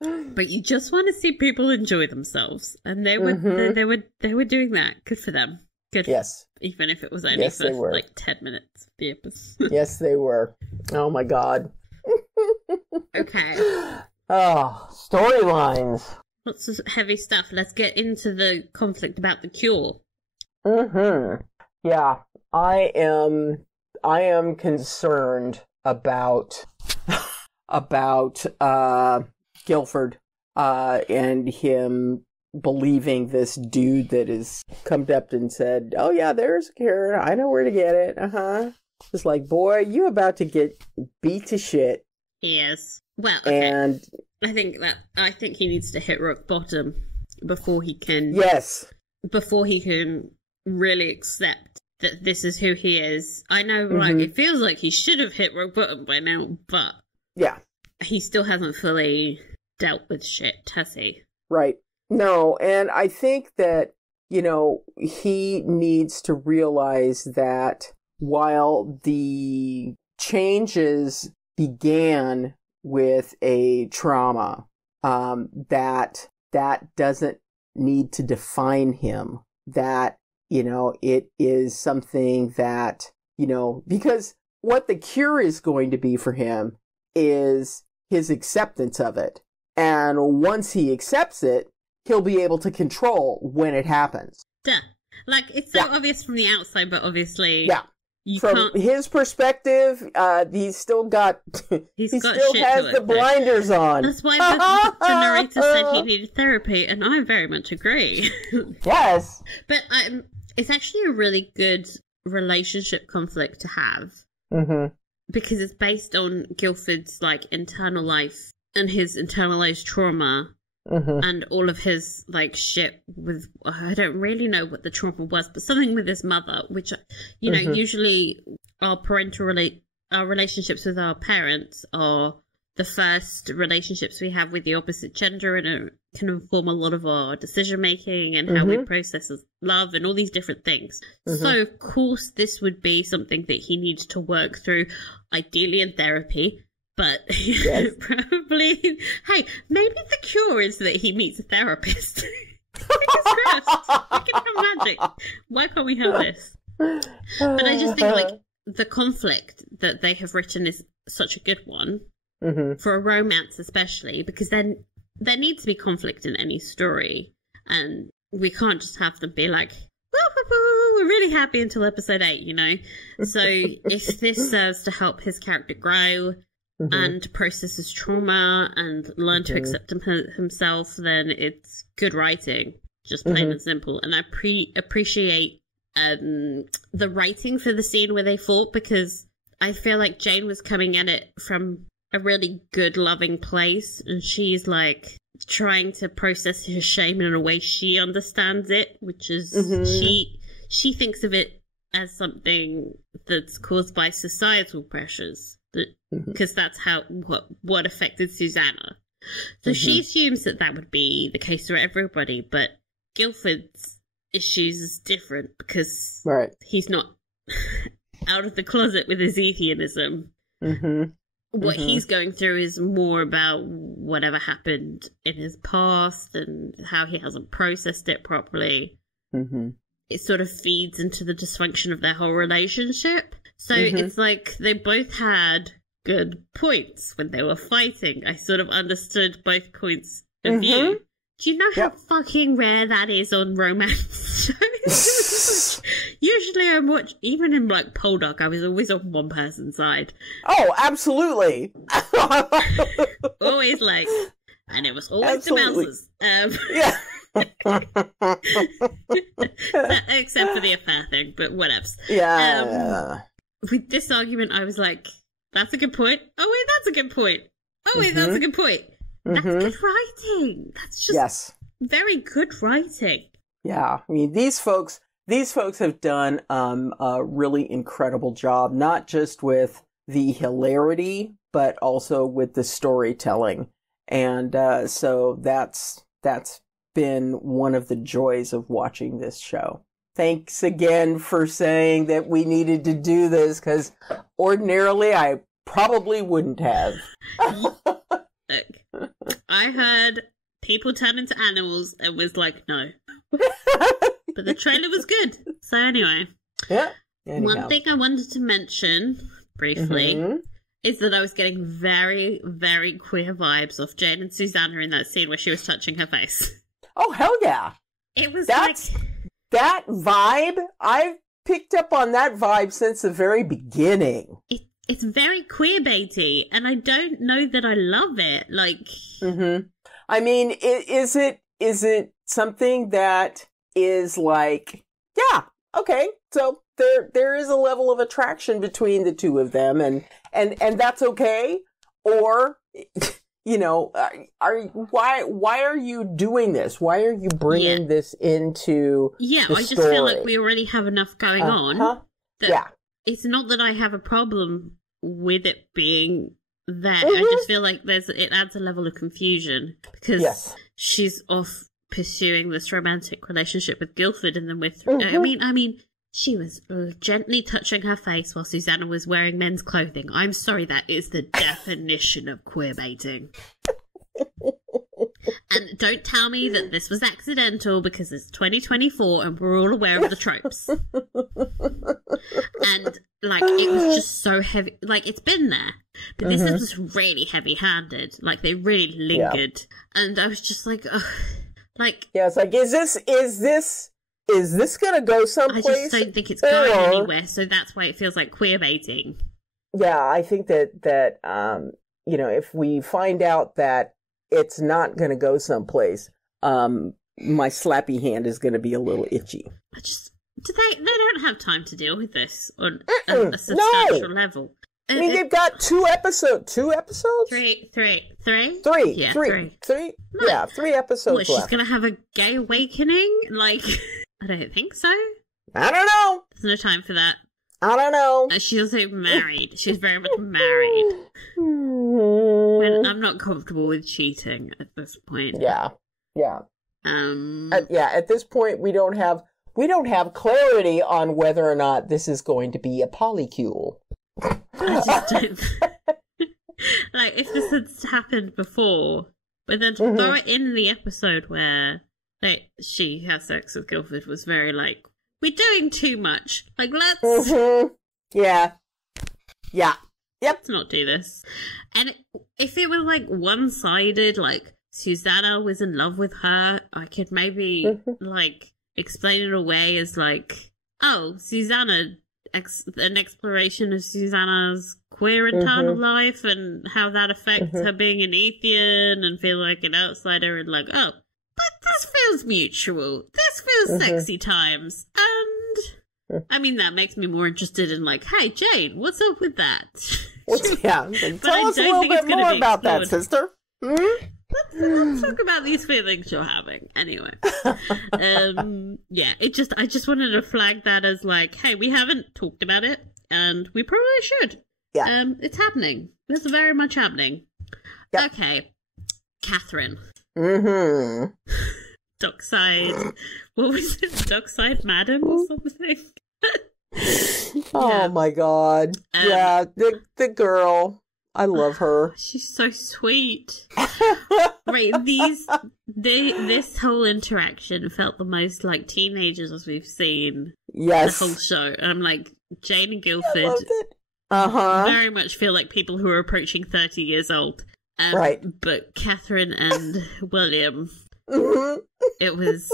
But you just want to see people enjoy themselves. And they were doing that. Good for them. Good. Yes. Even if it was only for like 10 minutes of the episode. Yes, they were. Oh my God. Okay. Oh, storylines. Lots of heavy stuff. Let's get into the conflict about the cure. Yeah, I am concerned about Guilford and him believing this dude that has come up and said, "Oh yeah, there's a cure. I know where to get it." It's like, boy, you about to get beat to shit. Yes. Well, okay. And I think he needs to hit rock bottom before he can. Yes. Before he can really accept that this is who he is. I know, like, it feels like he should have hit rock bottom by now, but yeah, he still hasn't fully dealt with shit, has he? Right. No, and I think that, he needs to realize that while the changes began with a trauma, that doesn't need to define him. That, it is something that, because what the cure is going to be for him is his acceptance of it. And once he accepts it, he'll be able to control when it happens. Duh. Like, it's so obvious from the outside, but obviously... Yeah. From his perspective, he's still got... he still has the blinders on. That's why the narrator said he needed therapy, and I very much agree. Yes. But it's actually a really good relationship conflict to have. Because it's based on Guilford's, like, internal life and his internalized trauma. And all of his, like, shit with... I don't really know what the trauma was, but something with his mother, which, usually our our relationships with our parents are the first relationships we have with the opposite gender, and it can inform a lot of our decision-making and how we process love and all these different things. So, of course, this would be something that he needs to work through, ideally in therapy. But probably, hey, maybe the cure is that he meets a therapist. Fingers crossed. We can have magic. Why can't we have this? But I just think, like, the conflict that they have written is such a good one. For a romance especially, because then there needs to be conflict in any story. And we can't just have them be like, woo, woo, woo, we're really happy until episode 8, you know? So if this serves to help his character grow and process his trauma and learn to accept himself, then it's good writing, just plain and simple. And I appreciate the writing for the scene where they fought, because I feel like Jane was coming at it from a really good, loving place, and she's like trying to process his shame in a way she understands it, which is she thinks of it as something that's caused by societal pressures, because that's what affected Susanna. So she assumes that would be the case for everybody, but Guilford's issues is different because he's not out of the closet with his atheism. What he's going through is more about whatever happened in his past and how he hasn't processed it properly. It sort of feeds into the dysfunction of their whole relationship. So it's like they both had good points when they were fighting. I sort of understood both points of view. Do you know how fucking rare that is on romance shows? Usually I watch, even in like Poldark, I was always on one person's side. Oh, absolutely. Always like, and it was always the Mousers. Except for the affair thing, but whatevs. With this argument, I was like, that's a good point. Oh wait, that's a good point. Oh wait, that's a good point. That's good writing. That's just very good writing. Yeah, I mean, these folks have done a really incredible job, not just with the hilarity, but also with the storytelling. And so that's been one of the joys of watching this show. Thanks again for saying that we needed to do this, because ordinarily I probably wouldn't have. Look, I heard people turn into animals and was like, no. But the trailer was good. So anyway. One thing I wanted to mention briefly is that I was getting very, very queer vibes off Jane and Susanna in that scene where she was touching her face. Oh, hell yeah. It was that vibe. I've picked up on that vibe since the very beginning. It's very queer-baity, and I don't know that I love it. Like, I mean, is it something that is like, yeah, okay, so there is a level of attraction between the two of them, and that's okay, or you know, why are you doing this? Why are you bringing this into the I just story? feel like we already have enough going on. It's not that I have a problem with it being there. I just feel like it adds a level of confusion because she's off pursuing this romantic relationship with Guilford, and then with I mean, she was gently touching her face while Susanna was wearing men's clothing. I'm sorry, that is the definition of queerbaiting. And don't tell me that this was accidental, because it's 2024 and we're all aware of the tropes. And, like, it was just so heavy. Like, it's been there. But this was really heavy-handed. Like, they really lingered. And I was just like, ugh. Like... Yeah, it's like, is this gonna go someplace? I just don't think it's going anywhere, so that's why it feels like queerbaiting. Yeah, I think that you know, if we find out that it's not going to go someplace, my slappy hand is going to be a little itchy. They don't have time to deal with this on a substantial level. I mean, they've got 2 episodes. 3? Yeah, 3. Yeah, 3 episodes left. She's going to have a gay awakening? Like, I don't think so. I don't know. There's no time for that. I don't know. She's also married. She's very much married. I'm not comfortable with cheating at this point. Yeah. At this point, we don't have clarity on whether or not this is going to be a polycule. I just don't. Like, if this had happened before, but then to throw it in the episode where she has sex with Guilford was very like, we're doing too much. Like, let's... Yeah. Yep. Let's not do this. And if it was, like, one-sided, like, Susanna was in love with her, I could maybe, like, explain it away as, like, oh, Susanna, an exploration of Susanna's queer internal life and how that affects her being an Ethian and feel like an outsider, and like, oh, but this feels mutual. This feels sexy times. And, I mean, that makes me more interested in, like, hey, Jane, what's up with that? Tell us a little bit more about that, sister. Let's talk about these feelings you're having. Anyway. I just wanted to flag that as, like, hey, we haven't talked about it, and we probably should. Yeah. It's happening. It's very much happening. Yep. Okay. Catherine. Dockside. What was it? Dockside Madam or something? Oh my god. The girl. I love her. She's so sweet. Right, this whole interaction felt the most like teenagers as we've seen. Yes. The whole show. I'm like, Jane and Guildford very much feel like people who are approaching 30 years old. Right. But Catherine and William, it was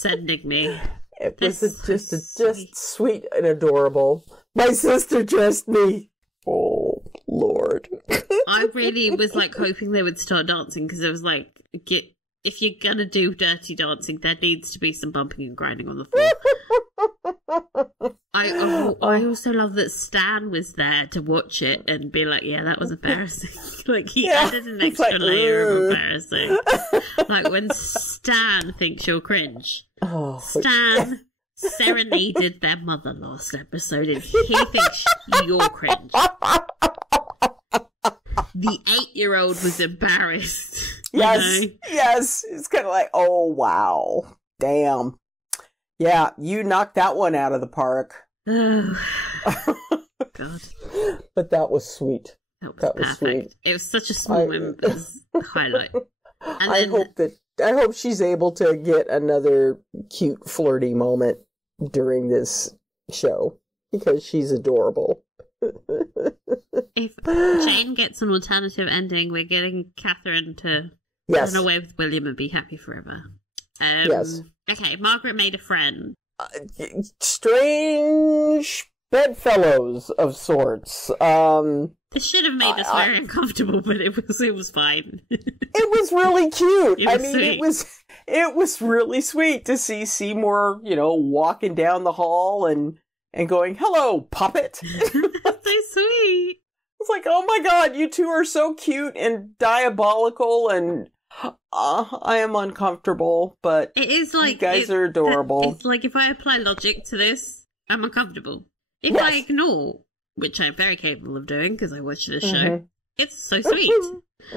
sending me. It was just sweet and adorable. My sister dressed me. Oh, Lord. I really was like hoping they would start dancing, because it was like, if you're gonna do dirty dancing, there needs to be some bumping and grinding on the floor. I also love that Stan was there to watch it and be like, yeah, that was embarrassing. Like, he added an extra layer of embarrassing. Like, when Stan thinks you're cringe. Oh. Stan serenaded their mother last episode and he thinks you're cringe. The 8-year-old was embarrassed. Yes. It's kind of like, oh, wow. Damn. Yeah, you knocked that one out of the park. Oh, God. But that was sweet. That was perfect. Sweet. It was such a small highlight. And I hope she's able to get another cute, flirty moment during this show, because she's adorable. If Jane gets an alternative ending, we're getting Catherine to run away with William and be happy forever. Yes. Okay, Margaret made a friend. Strange bedfellows of sorts. This should have made us very uncomfortable, but it was fine. It was really cute. Sweet. It was really sweet to see Seymour, walking down the hall and going, "Hello, puppet." So sweet. It's like, oh my god, you two are so cute and diabolical, and I am uncomfortable, but it is like, you guys are adorable. It's like, if I apply logic to this, I'm uncomfortable. If I ignore, which I'm very capable of doing because I watch this show, it's so sweet.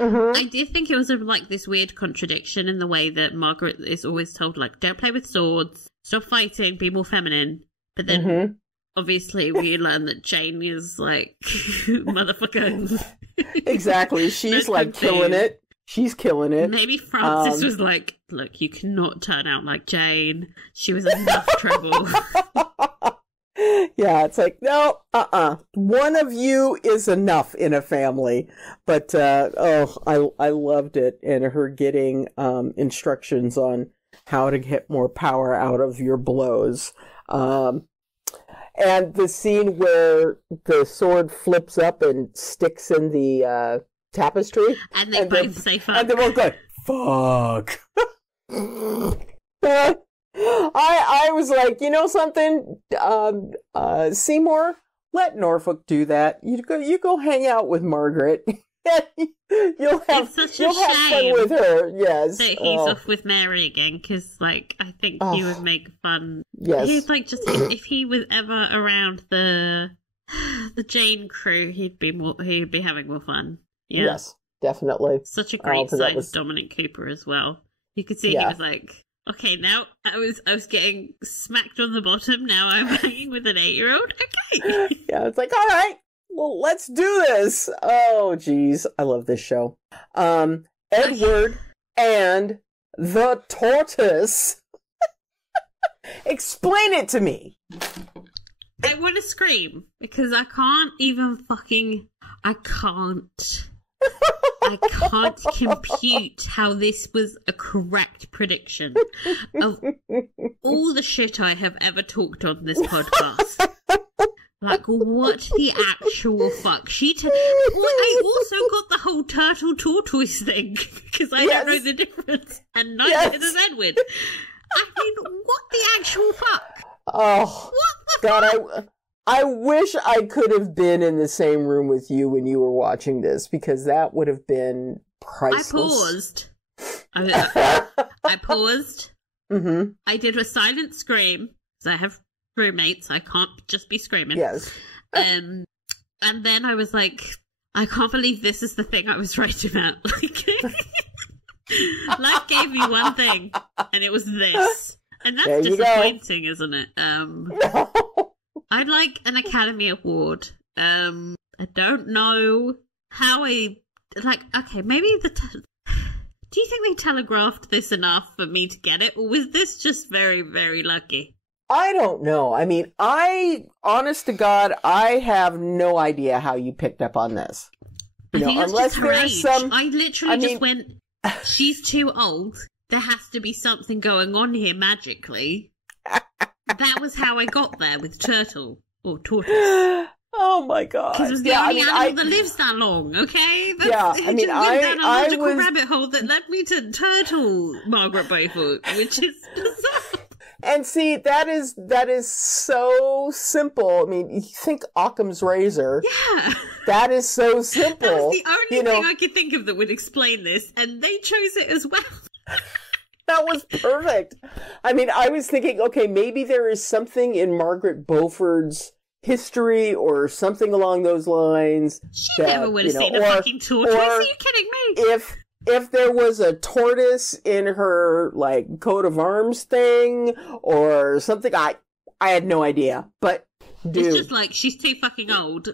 I did think it was like this weird contradiction in the way that Margaret is always told, like, don't play with swords, stop fighting, be more feminine. But then, obviously, we learn that Jane is like, motherfucker. Exactly. She's like killing it. She's killing it. Maybe Francis was like, look, you cannot turn out like Jane. She was enough trouble. Yeah, it's like, no, one of you is enough in a family. But, I loved it. And her getting instructions on how to get more power out of your blows. And the scene where the sword flips up and sticks in the tapestry. And they both say fuck. And they're both going, fuck. I was like, you know something, Seymour, let Norfolk do that. You go hang out with Margaret. You'll have fun with her. Yes, that he's off with Mary again, because like I think he would make fun. Yes, he's like, just if he was ever around the Jane crew, he'd be having more fun. Yeah. Yes, definitely. Such a great sign of Dominic Cooper as well. You could see he was like, okay, now I was getting smacked on the bottom. Now I'm hanging with an 8-year-old. Okay. Yeah, it's like, all right, well, let's do this. Oh, geez, I love this show. Edward and the tortoise. Explain it to me. I want to scream because I can't even fucking. I can't. I can't compute how this was a correct prediction of all the shit I have ever talked on this podcast. Like, what the actual fuck? I also got the whole turtle tortoise thing, because I don't know the difference, and neither does Edward. I mean, what the actual fuck? Oh, what the God, fuck? I wish I could have been in the same room with you when you were watching this, because that would have been priceless. I paused. Mm-hmm. I did a silent scream, because I have roommates, I can't just be screaming. Yes. And then I was like, I can't believe this is the thing I was right about. Life gave me one thing, and it was this. And that's disappointing, isn't it? No. I'd like an Academy Award. I don't know how okay, maybe do you think they telegraphed this enough for me to get it? Or was this just very, very lucky? I don't know. I mean, honest to God, I have no idea how you picked up on this. I think that's unless just her there's age. I literally just went, she's too old. There has to be something going on here magically. That was how I got there with turtle or tortoise. Oh my God! Because it was the only animal that lives that long. Okay, went down a logical rabbit hole that led me to turtle Margaret Beaufort, which is bizarre. And see, that is so simple. I mean, you think Occam's razor. Yeah. That is so simple. That was the only thing I could think of that would explain this, and they chose it as well. That was perfect. I mean, I was thinking, okay, maybe there is something in Margaret Beaufort's history or something along those lines. She never would have seen a fucking tortoise. Are you kidding me? If there was a tortoise in her, like, coat of arms thing or something, I had no idea. But, dude. It's just like, she's too fucking old.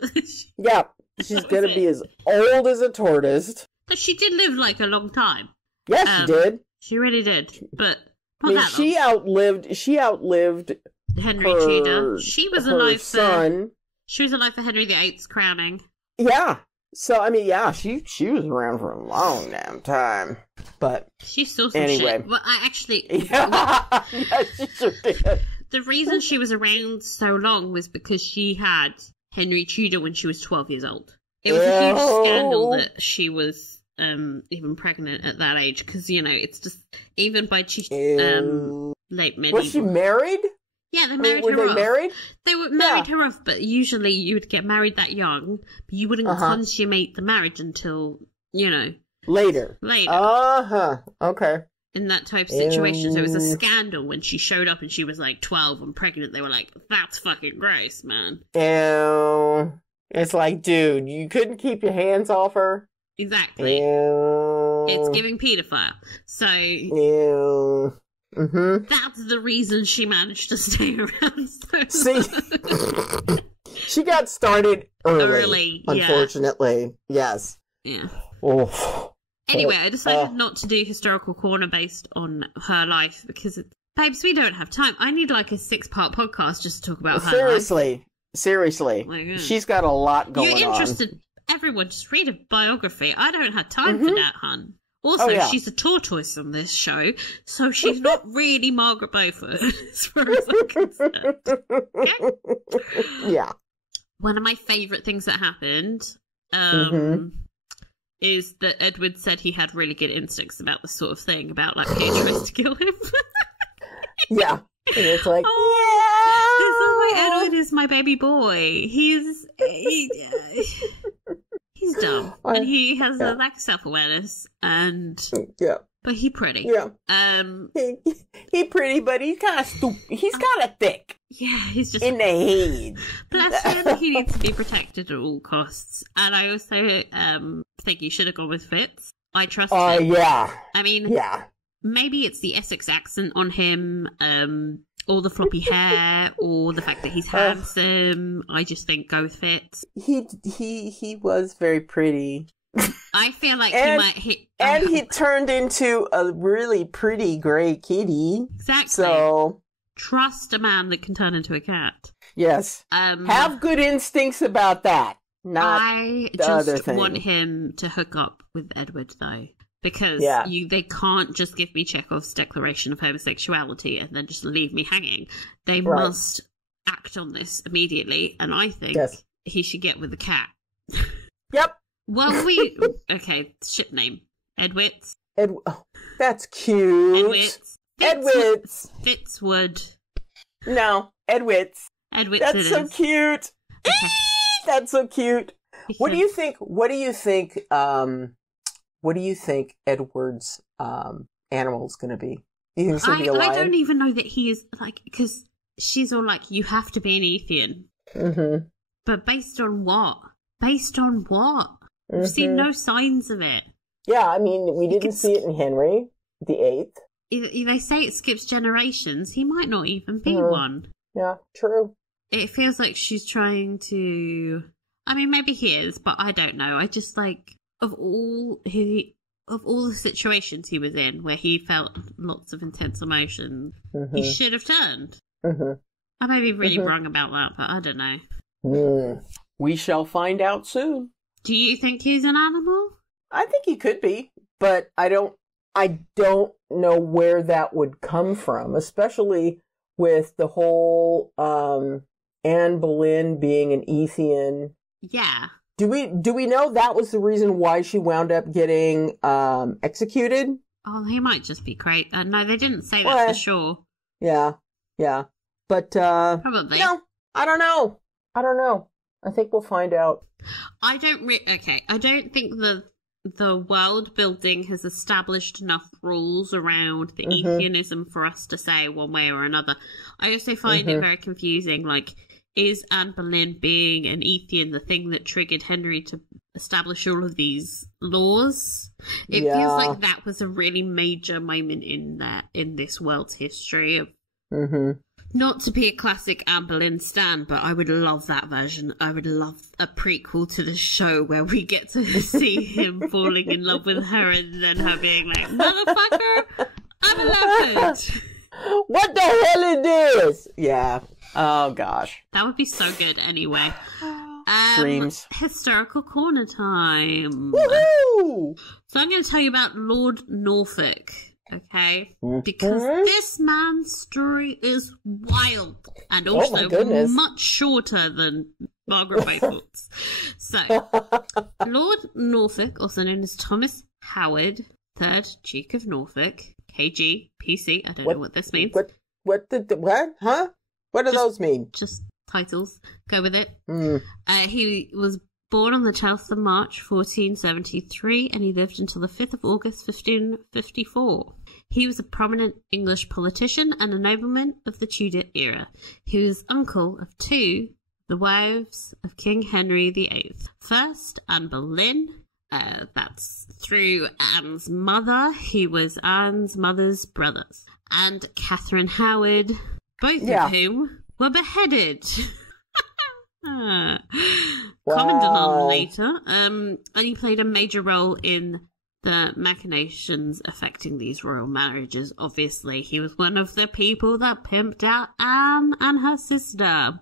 Yeah, she's gonna be as old as a tortoise. But she did live, like, a long time. Yes, she did. She really did. But not that long. She outlived Henry Tudor. She was alive son. She was alive for Henry VIII's crowning. Yeah. So, I mean, yeah, she was around for a long damn time. But she saw some anyway. shit. Well, I actually... Yeah, she sure did. The reason she was around so long was because she had Henry Tudor when she was 12 years old. It was a huge scandal that she was even pregnant at that age, because, you know, it's just... Even by late medieval... Was she married? Yeah, they married her off. Were they married? They were married her off, but usually you would get married that young, but you wouldn't consummate the marriage until, you know... Later. Okay. In that type of situation. So it was a scandal when she showed up and she was like 12 and pregnant. They were like, that's fucking gross, man. Ew. It's like, dude, you couldn't keep your hands off her? Exactly. Ew. It's giving paedophile. So... Ew. Mm-hmm. That's the reason she managed to stay around so long. She got started early unfortunately. Yes. Yeah. Oof. Anyway, I decided not to do historical corner based on her life because, babes, we don't have time. I need like a 6-part podcast just to talk about her life. Seriously. Oh, she's got a lot going on. You're interested. Everyone, just read a biography. I don't have time for that, hun. Also, she's a tortoise on this show, so she's not really Margaret Beaufort, as far as I'm concerned. Okay? Yeah. One of my favourite things that happened is that Edward said he had really good instincts about this sort of thing, about, like, who tries to kill him. Yeah. And it's like, Edward is my baby boy. He's dumb, and he has a lack of self-awareness, and but he pretty. Yeah. He pretty, but he's kind of stupid. He's kind of thick. Yeah, he's just in the head. Bless him. He needs to be protected at all costs. And I also think you should have gone with Fitz. I trust him. Yeah. I mean, maybe it's the Essex accent on him, or the floppy hair, or the fact that he's handsome. I just think go with Fitz. He was very pretty. I feel like he might hit... And he turned into a really pretty grey kitty. Exactly. So... Trust a man that can turn into a cat. Yes. Have good instincts about that. not I the other just thing. want him to hook up with Edward, though. Because they can't just give me Chekhov's declaration of homosexuality and then just leave me hanging. They must act on this immediately, and I think he should get with the cat. Yep. Well, okay, ship name. Edwitz. Oh, that's cute. Edwitz. Fitzwood. No, Edwitz. Edwitz. That's so cute. Okay. That's so cute. What do you think? What do you think Edward's animal is going to be? You think it's going to be a lion? I don't even know that he is, like, because she's all like, you have to be an Ethian. Mm-hmm. But based on what? Based on what? Mm-hmm. We've seen no signs of it. Yeah, I mean, we didn't see it in Henry VIII. They say it skips generations. He might not even be one. Yeah, true. It feels like she's trying to... I mean, maybe he is, but I don't know. I just, like, of all the situations he was in where he felt lots of intense emotions, he should have turned. Mm-hmm. I may be really wrong about that, but I don't know. We shall find out soon. Do you think he's an animal? I think he could be, but I don't know where that would come from, especially with the whole Anne Boleyn being an Ethian. Yeah. Do we know that was the reason why she wound up getting executed? Oh, he might just be crazy. No, they didn't say that for sure. Yeah. But probably. No, I don't know. I think we'll find out. I don't think the world building has established enough rules around the Ethianism for us to say one way or another. I also find it very confusing. Like, is Anne Boleyn being an Ethian the thing that triggered Henry to establish all of these laws? It feels like that was a really major moment in this world's history of. Not to be a classic Anne Boleyn stan, but I would love that version. I would love a prequel to the show where we get to see him falling in love with her and then her being like, motherfucker, I'm a leopard. What the hell is this? Yeah. Oh, gosh. That would be so good anyway. Dreams. Historical corner time. Woohoo! So I'm going to tell you about Lord Norfolk. Okay, because this man's story is wild and also much shorter than Margaret Beaufort's. So, Lord Norfolk, also known as Thomas Howard, 3rd Duke of Norfolk, KG, PC, I don't know what this means. What? Huh? What do those mean? Just titles. Go with it. He was born on the 12th of March, 1473, and he lived until the 5th of August, 1554. He was a prominent English politician and a nobleman of the Tudor era. He was uncle of two, the wives of King Henry VIII. First, Anne Boleyn. That's through Anne's mother. He was Anne's mother's brothers. And Catherine Howard, both of whom were beheaded. Common denominator. And he played a major role in the machinations affecting these royal marriages. Obviously, he was one of the people that pimped out Anne and her sister.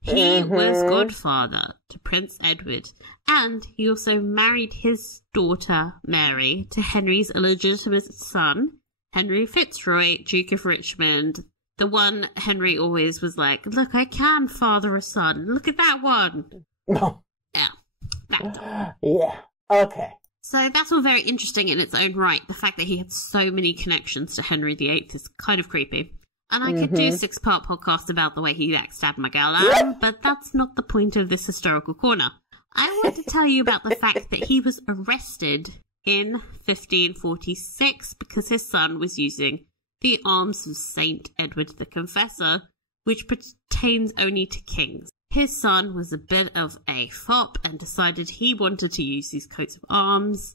He was godfather to Prince Edward, and he also married his daughter, Mary, to Henry's illegitimate son, Henry Fitzroy, Duke of Richmond. The one Henry always was like, look, I can father a son. Look at that one. No. Yeah. That. Yeah. Okay. So that's all very interesting in its own right. The fact that he had so many connections to Henry VIII is kind of creepy. And I could do a 6-part podcast about the way he backstabbed my gal Anne, but that's not the point of this historical corner. I want to tell you about the fact that he was arrested in 1546 because his son was using the arms of Saint Edward the Confessor, which pertains only to kings. His son was a bit of a fop and decided he wanted to use these coats of arms.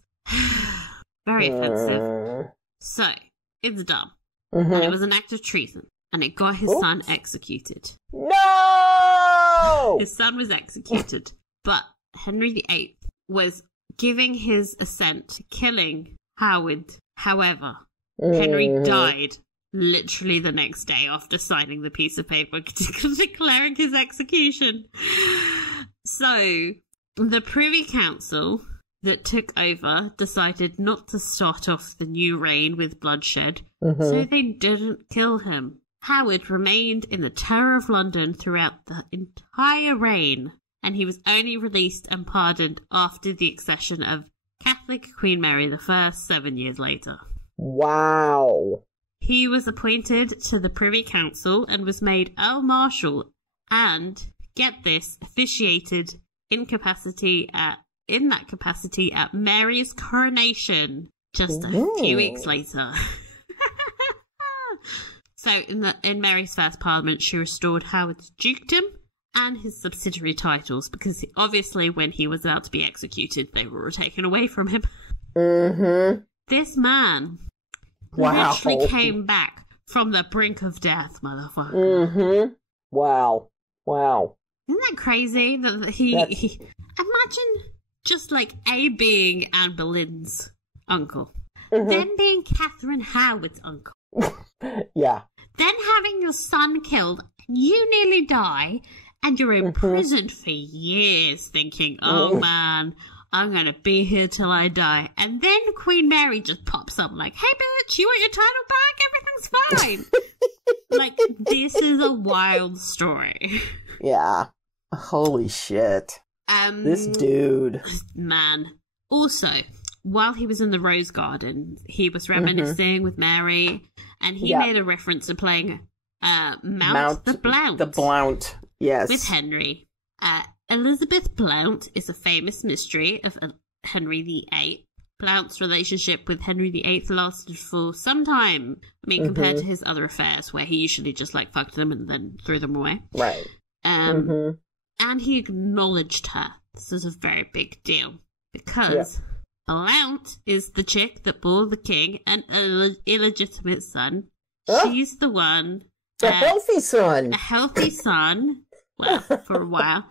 Very offensive. So, it's done. And it was an act of treason. And it got his son executed. No! His son was executed. But Henry VIII was giving his assent to killing Howard. However, Henry died literally the next day after signing the piece of paper declaring his execution. So, The Privy Council that took over decided not to start off the new reign with bloodshed, so they didn't kill him. Howard remained in the Tower of London throughout the entire reign, and he was only released and pardoned after the accession of Catholic Queen Mary I 7 years later. Wow. He was appointed to the Privy Council and was made Earl Marshal and, get this, officiated in that capacity at Mary's coronation just a few weeks later. So in Mary's first parliament, she restored Howard's dukedom and his subsidiary titles, because obviously when he was about to be executed, they were taken away from him. This man literally came back from the brink of death, motherfucker. Wow. Isn't that crazy? That he imagine just like A being Anne Boleyn's uncle, then being Catherine Howard's uncle. Yeah. Then having your son killed, you nearly die, and you're imprisoned for years thinking, oh man, I'm going to be here till I die. And then Queen Mary just pops up like, hey bitch, you want your title back? Everything's fine. Like, this is a wild story. Yeah. Holy shit. This dude. Man. Also, while he was in the Rose Garden, he was reminiscing with Mary, and he made a reference to playing Mount the Blount. The Blount, yes. With Henry. Elizabeth Blount is a famous mystery of Henry VIII. Blount's relationship with Henry VIII lasted for some time. I mean, compared to his other affairs, where he usually just, like, fucked them and then threw them away. Right. And he acknowledged her. This is a very big deal. Because Blount is the chick that bore the king an illegitimate son. She's the one... A healthy son. A healthy son. Well, for a while.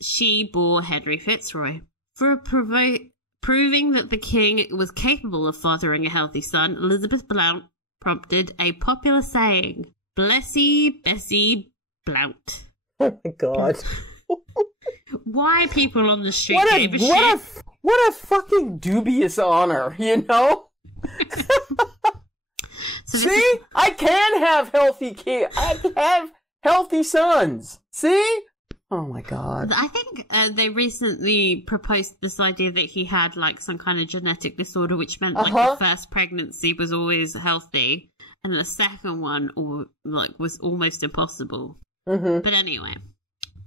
She bore Henry Fitzroy. For proving that the king was capable of fathering a healthy son, Elizabeth Blount prompted a popular saying, Blessy Bessie Blount. Oh my god. Why people on the street gave a shit? What a fucking dubious honor, you know? See? I can have healthy kids. I can have healthy sons. See? Oh my god. I think they recently proposed this idea that he had like some kind of genetic disorder, which meant like the first pregnancy was always healthy and the second one was almost impossible. But anyway,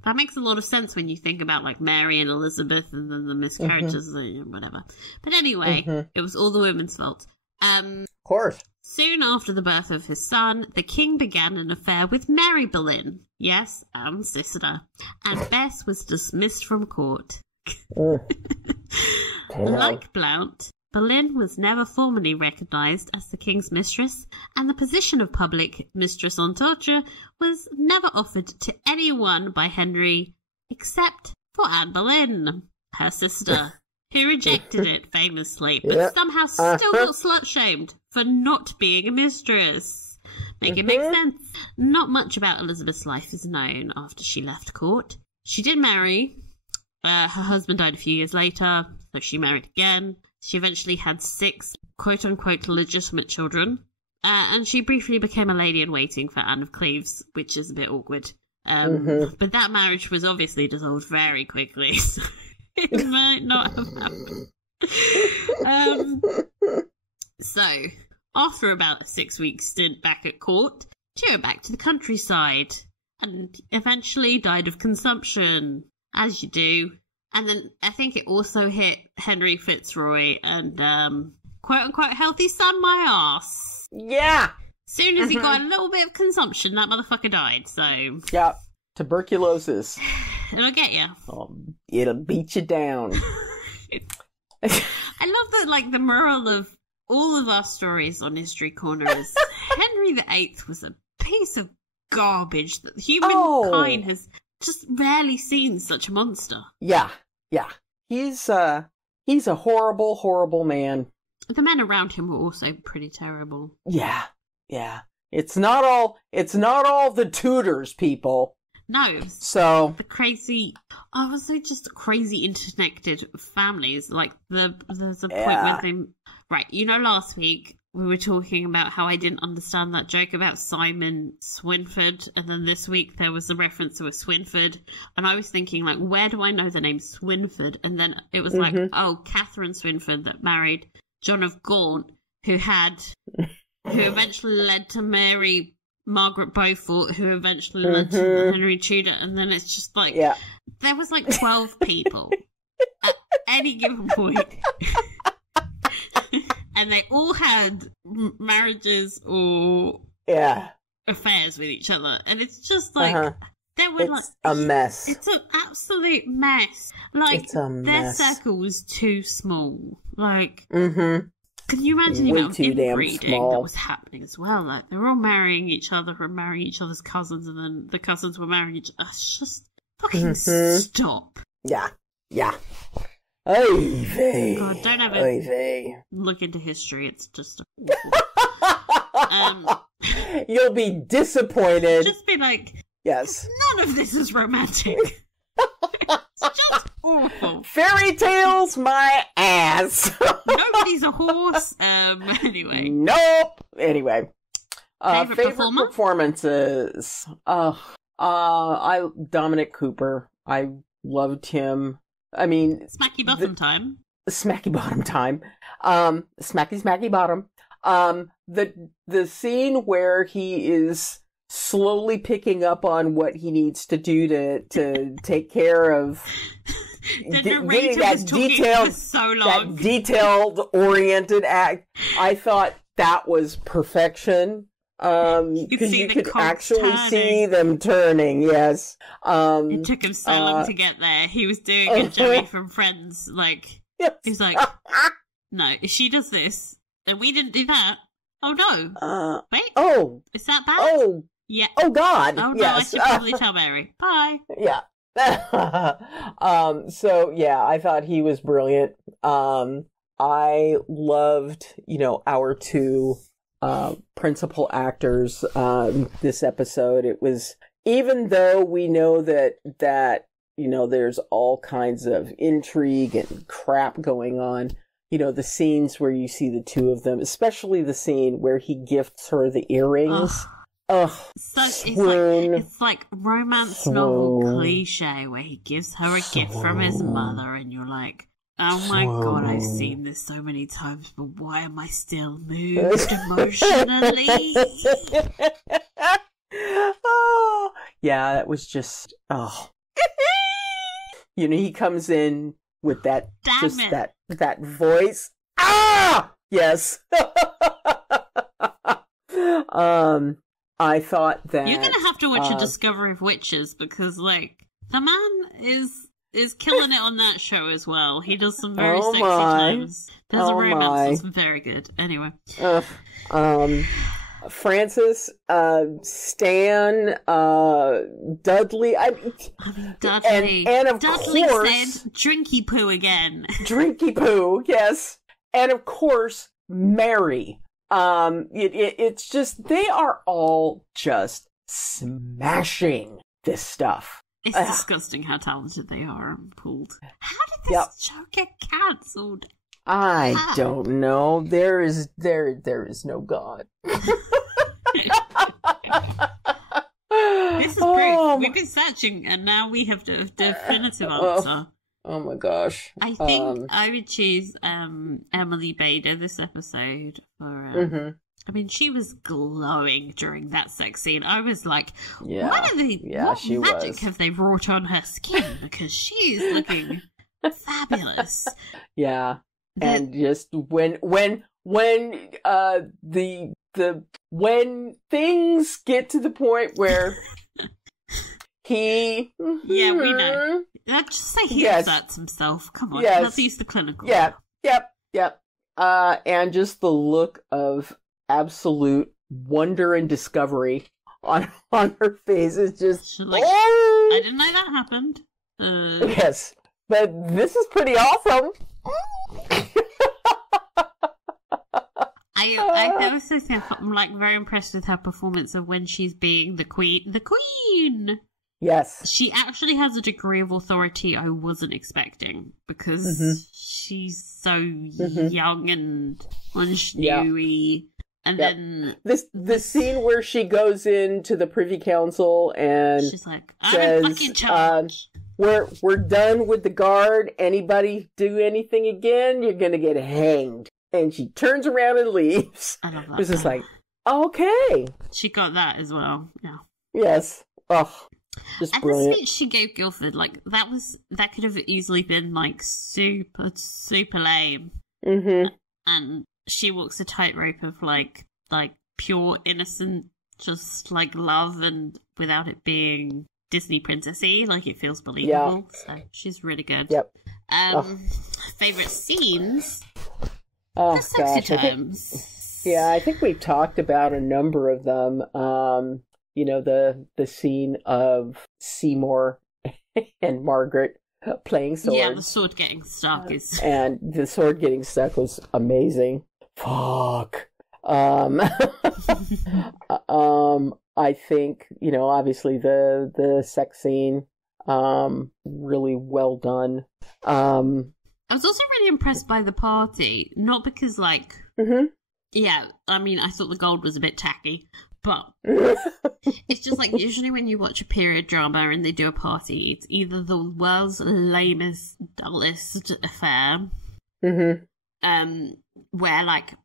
that makes a lot of sense when you think about like Mary and Elizabeth and then the miscarriages and whatever. But anyway, it was all the women's fault. Of course. Soon after the birth of his son, the king began an affair with Mary Boleyn. Yes, Anne's sister. And Bess was dismissed from court. Like Blount, Boleyn was never formally recognised as the king's mistress, and the position of public mistress en torture was never offered to anyone by Henry, except for Anne Boleyn, her sister, who rejected it famously, but somehow still got slut-shamed for not being a mistress. Make it make sense. Not much about Elizabeth's life is known after she left court. She did marry. Her husband died a few years later, so she married again. She eventually had 6 quote-unquote legitimate children, and she briefly became a lady-in-waiting for Anne of Cleves, which is a bit awkward. But that marriage was obviously dissolved very quickly, so it might not have happened. So, after about a 6-week stint back at court, she went back to the countryside, and eventually died of consumption, as you do. And then I think it also hit Henry Fitzroy and, quote-unquote, healthy son my ass. Yeah! Soon as he got a little bit of consumption, that motherfucker died, so... Yeah, tuberculosis. It'll get you. It'll beat you down. I love that, like, the moral of all of our stories on History Corner is Henry VIII was a piece of garbage that humankind has just rarely seen such a monster. Yeah. He's a horrible, horrible man. The men around him were also pretty terrible. Yeah. It's not all the Tudors, people. No. So the crazy, also just crazy interconnected families. Like there's a point where they, right, you know, last week we were talking about how I didn't understand that joke about Simon Swinford, and then this week there was a reference to a Swinford, and I was thinking, like, where do I know the name Swinford? And then it was like, oh, Catherine Swinford that married John of Gaunt, who eventually led to Mary Margaret Beaufort, who eventually led to Henry Tudor, and then it's just like, there was like 12 people at any given point. And they all had marriages or affairs with each other. And it's just like, they were it's a mess. It's an absolute mess. Like, it's a mess. Their circle was too small. Like, can you imagine the amount of inbreeding that was happening as well? Like, they were all marrying each other and marrying each other's cousins, and then the cousins were marrying each other. It's just fucking stop. Yeah. Oy-vey. God, don't ever look into history. It's just you'll be disappointed. Just be like, yes, none of this is romantic. It's just awful. Fairy tales, my ass. Nobody's a horse. Anyway. Nope. Anyway. Favorite performances. Dominic Cooper. I loved him. I mean, Smacky bottom time. Smacky bottom time. Smacky bottom. The scene where he is slowly picking up on what he needs to do to take care of getting that detailed oriented act. I thought that was perfection. Because you could actually see them turning, yes. It took him so long to get there. He was doing a Joey from Friends, like, he was like, no, if she does this, then we didn't do that. Oh, no. Wait. Oh. Is that bad? Oh. Yeah. Oh, God. Oh, no, yes. I should probably tell Mary. Bye. Yeah. So, yeah, I thought he was brilliant. I loved, our two principal actors this episode. It was, even though we know that there's all kinds of intrigue and crap going on, the scenes where you see the two of them, especially the scene where he gifts her the earrings. It's like romance novel cliche where he gives her a gift from his mother, and you're like, oh my God, I've seen this so many times, but why am I still moved emotionally? Oh, yeah, that was just, he comes in with that, that voice. Ah! Yes. I thought that... You're going to have to watch A Discovery of Witches, because, like, the man is killing it on that show as well. He does some very sexy times. There's a romance that's very good. Anyway. Francis, Stan, Dudley. Dudley. And of Dudley course... said drinky-poo again. Drinky-poo, yes. And of course, Mary. It's just, they are all just smashing this stuff. It's disgusting how talented they are and pulled. How did this show get cancelled? I don't know. There is no God. This is proof. We've been searching, and now we have the definitive answer. Oh my gosh. I think I would choose Emily Bader this episode for I mean, she was glowing during that sex scene. I was like, what magic have they wrought on her skin? Because she's looking fabulous. Yeah. And just when things get to the point where he we know. Let's just say he asserts himself. Come on, let's use the clinical. Yep. And just the look of absolute wonder and discovery on her face is just like, I didn't know that happened. Yes, but this is pretty awesome. I also think I'm like very impressed with her performance of when she's being the queen. The queen. Yes. She actually has a degree of authority I wasn't expecting because she's so young and ingenuity. And then the scene where she goes into the Privy Council and she's like, I'm fucking charged. We're done with the guard. Anybody do anything again, you're gonna get hanged. And she turns around and leaves. I love that. It's just like, okay. She got that as well. Yeah. Yes. Oh, just and brilliant. the speech she gave Guildford, like that could have easily been like super lame. And she walks a tightrope of like pure innocent, just like love, and without it being Disney princessy, like it feels believable. So she's really good. Yep. Favorite scenes. Oh the sexy gosh, times. I think we've talked about a number of them. You know, the scene of Seymour and Margaret playing swords. Yeah, the sword getting stuck is... And the sword getting stuck was amazing. Fuck. I think, you know, obviously the sex scene, really well done. I was also really impressed by the party, not because, like, yeah, I mean, I thought the gold was a bit tacky, but it's just like, usually when you watch a period drama and they do a party, it's either the world's lamest, dullest affair, where, like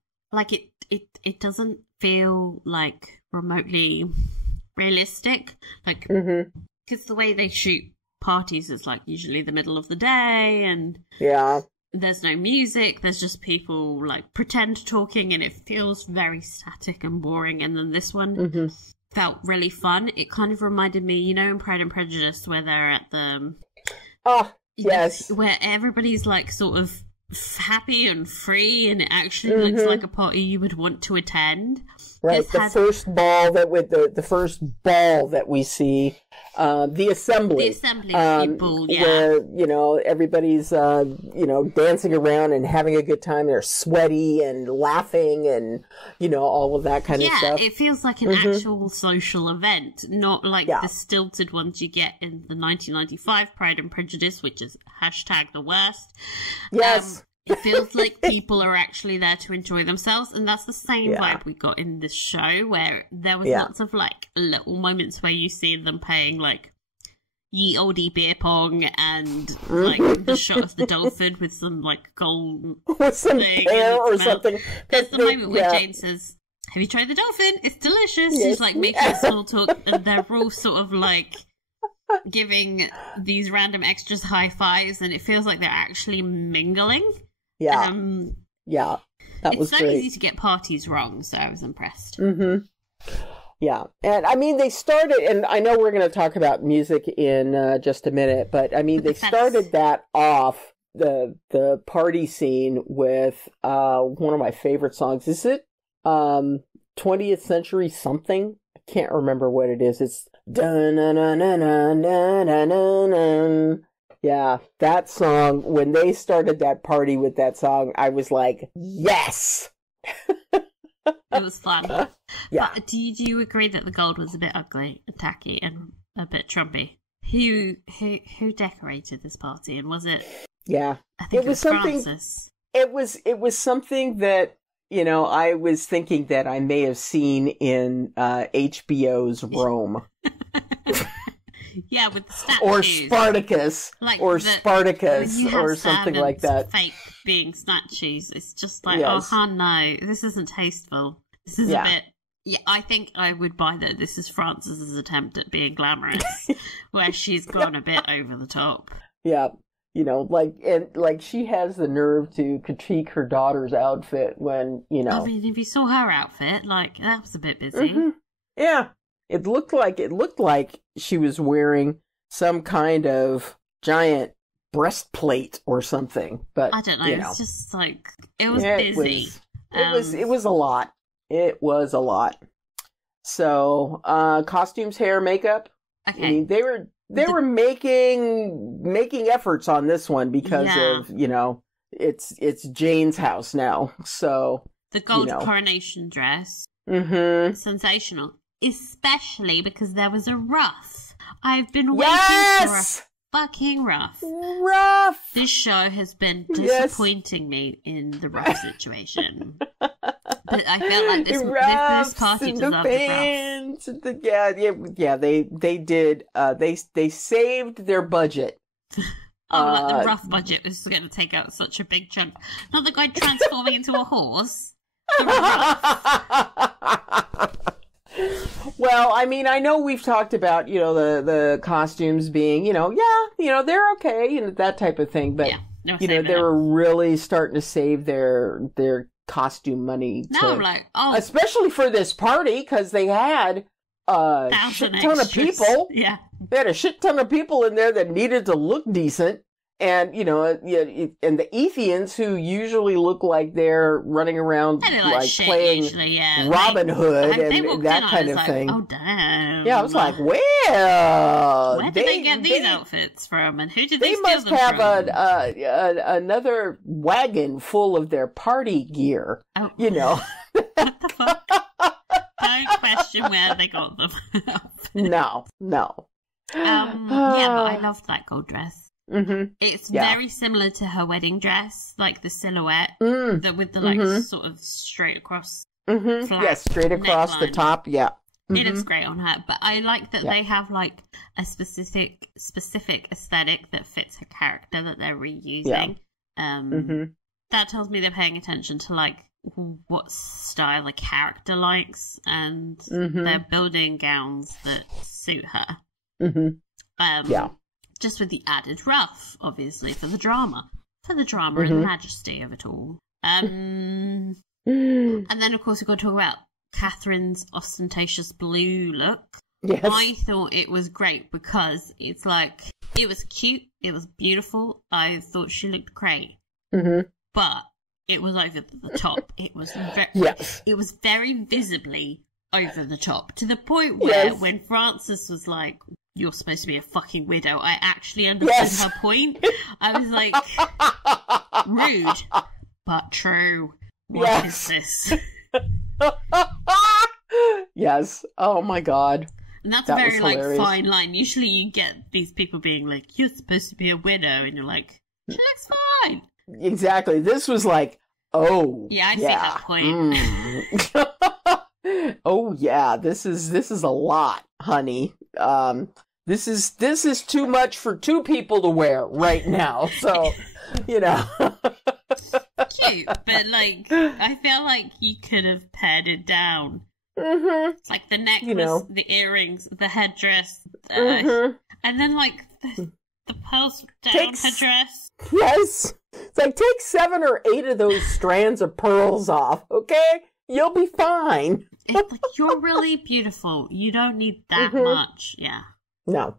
it doesn't feel, like, remotely realistic, like, because the way they shoot parties is like usually the middle of the day and there's no music, there's just people like pretend talking and it feels very static and boring. And then this one felt really fun. It kind of reminded me, you know, in Pride and Prejudice where they're at the where everybody's like sort of happy and free and it actually looks like a party you would want to attend. Right, first ball the first ball that we see, the assembly people, where, you know, everybody's, you know, dancing around and having a good time. They're sweaty and laughing and, you know, all of that kind of stuff. Yeah, it feels like an actual social event, not like the stilted ones you get in the 1995 Pride and Prejudice, which is #the worst. Yes. It feels like people are actually there to enjoy themselves, and that's the same vibe we got in this show, where there was lots of, like, little moments where you see them playing, like, ye olde beer pong and, like, the shot of the dolphin with some, like, gold with some hair or something. There's the moment where Jane says, have you tried the dolphin? It's delicious. Yes. She's, like, making small talk, and they're all sort of, like, giving these random extras high fives, and it feels like they're actually mingling. Yeah. That was it's so great. easy to get parties wrong, so I was impressed. Yeah. And I mean, they started, and I know we're going to talk about music in just a minute, but I mean, they started that off, the party scene with one of my favorite songs. Is it 20th Century something? I can't remember what it is. It's dun-na-na-na-na-na-na-na-na. Yeah, that song, when they started that party with that song, I was like, yes! It was fun. Yeah. But do you agree that the gold was a bit ugly and tacky and a bit Trumpy? Who decorated this party, and was it? Yeah. I think it was something, Francis. It was something that, you know, I was thinking that I may have seen in HBO's Rome. Yeah, with the statues. Or Spartacus. Like Spartacus or something like that. Fake being statues. It's just like, oh no, this isn't tasteful. This is a bit... Yeah, I think I would buy that this is Francis's attempt at being glamorous, where she's gone a bit over the top. Yeah. You know, like she has the nerve to critique her daughter's outfit when, you know... I mean, if you saw her outfit, like, that was a bit busy. Yeah. It looked like she was wearing some kind of giant breastplate or something. But I don't know. It's just like it was busy. It was a lot. It was a lot. So, costumes, hair, makeup. Okay. I mean, they were making efforts on this one because of, you know, it's Jane's house now. So the gold coronation dress. Sensational. Especially because there was a ruff. I've been waiting for a fucking ruff. Ruff! This show has been disappointing me in the ruff situation. But I felt like this party deserved a ruff. Yeah, they did. They saved their budget. The rough budget was going to take out such a big chunk. Not the guy transforming into a horse. Well, I mean, I know we've talked about, the costumes being, they're okay, that type of thing. But, they were really starting to save their costume money. Especially for this party, because they had a shit ton of people. Yeah. They had a shit ton of people in there that needed to look decent. And, and the Ethians, who usually look like they're running around playing Robin Hood and that kind of thing. Oh, damn. Yeah, I was like, well... Where did they get these outfits from? And who did they steal them from? They must have another wagon full of their party gear, What the fuck? Don't question where they got them. No. But I loved that gold dress. Mm-hmm. It's very similar to her wedding dress, like the silhouette, with the sort of straight across, flat straight across neckline. The top. Yeah, it looks great on her. But I like that they have like a specific aesthetic that fits her character that they're reusing. That tells me they're paying attention to like what style the character likes, and they're building gowns that suit her. Just with the added ruff, obviously, for the drama and the majesty of it all. And then, of course, we've got to talk about Catherine's ostentatious blue look. Yes. I thought it was great because it was cute, it was beautiful. I thought she looked great, but it was over the top. It was it was very visibly over the top, to the point where when Frances was like, "You're supposed to be a fucking widow," I actually understood her point. I was like, rude, but true. What is this? Yes. Oh my god. And that's a very fine line. Usually you get these people being like, "You're supposed to be a widow," and you're like, "She looks fine." Exactly. This was like, oh. Yeah, I see that point. Oh yeah, this is a lot, honey. This is too much for two people to wear right now. So, Cute, but I feel like you could have pared it down. It's like the necklace, the earrings, the headdress, and then the pearls down her dress. Yes, it's like take 7 or 8 of those strands of pearls off, okay? You'll be fine. It's like, you're really beautiful. You don't need that much. Yeah. No.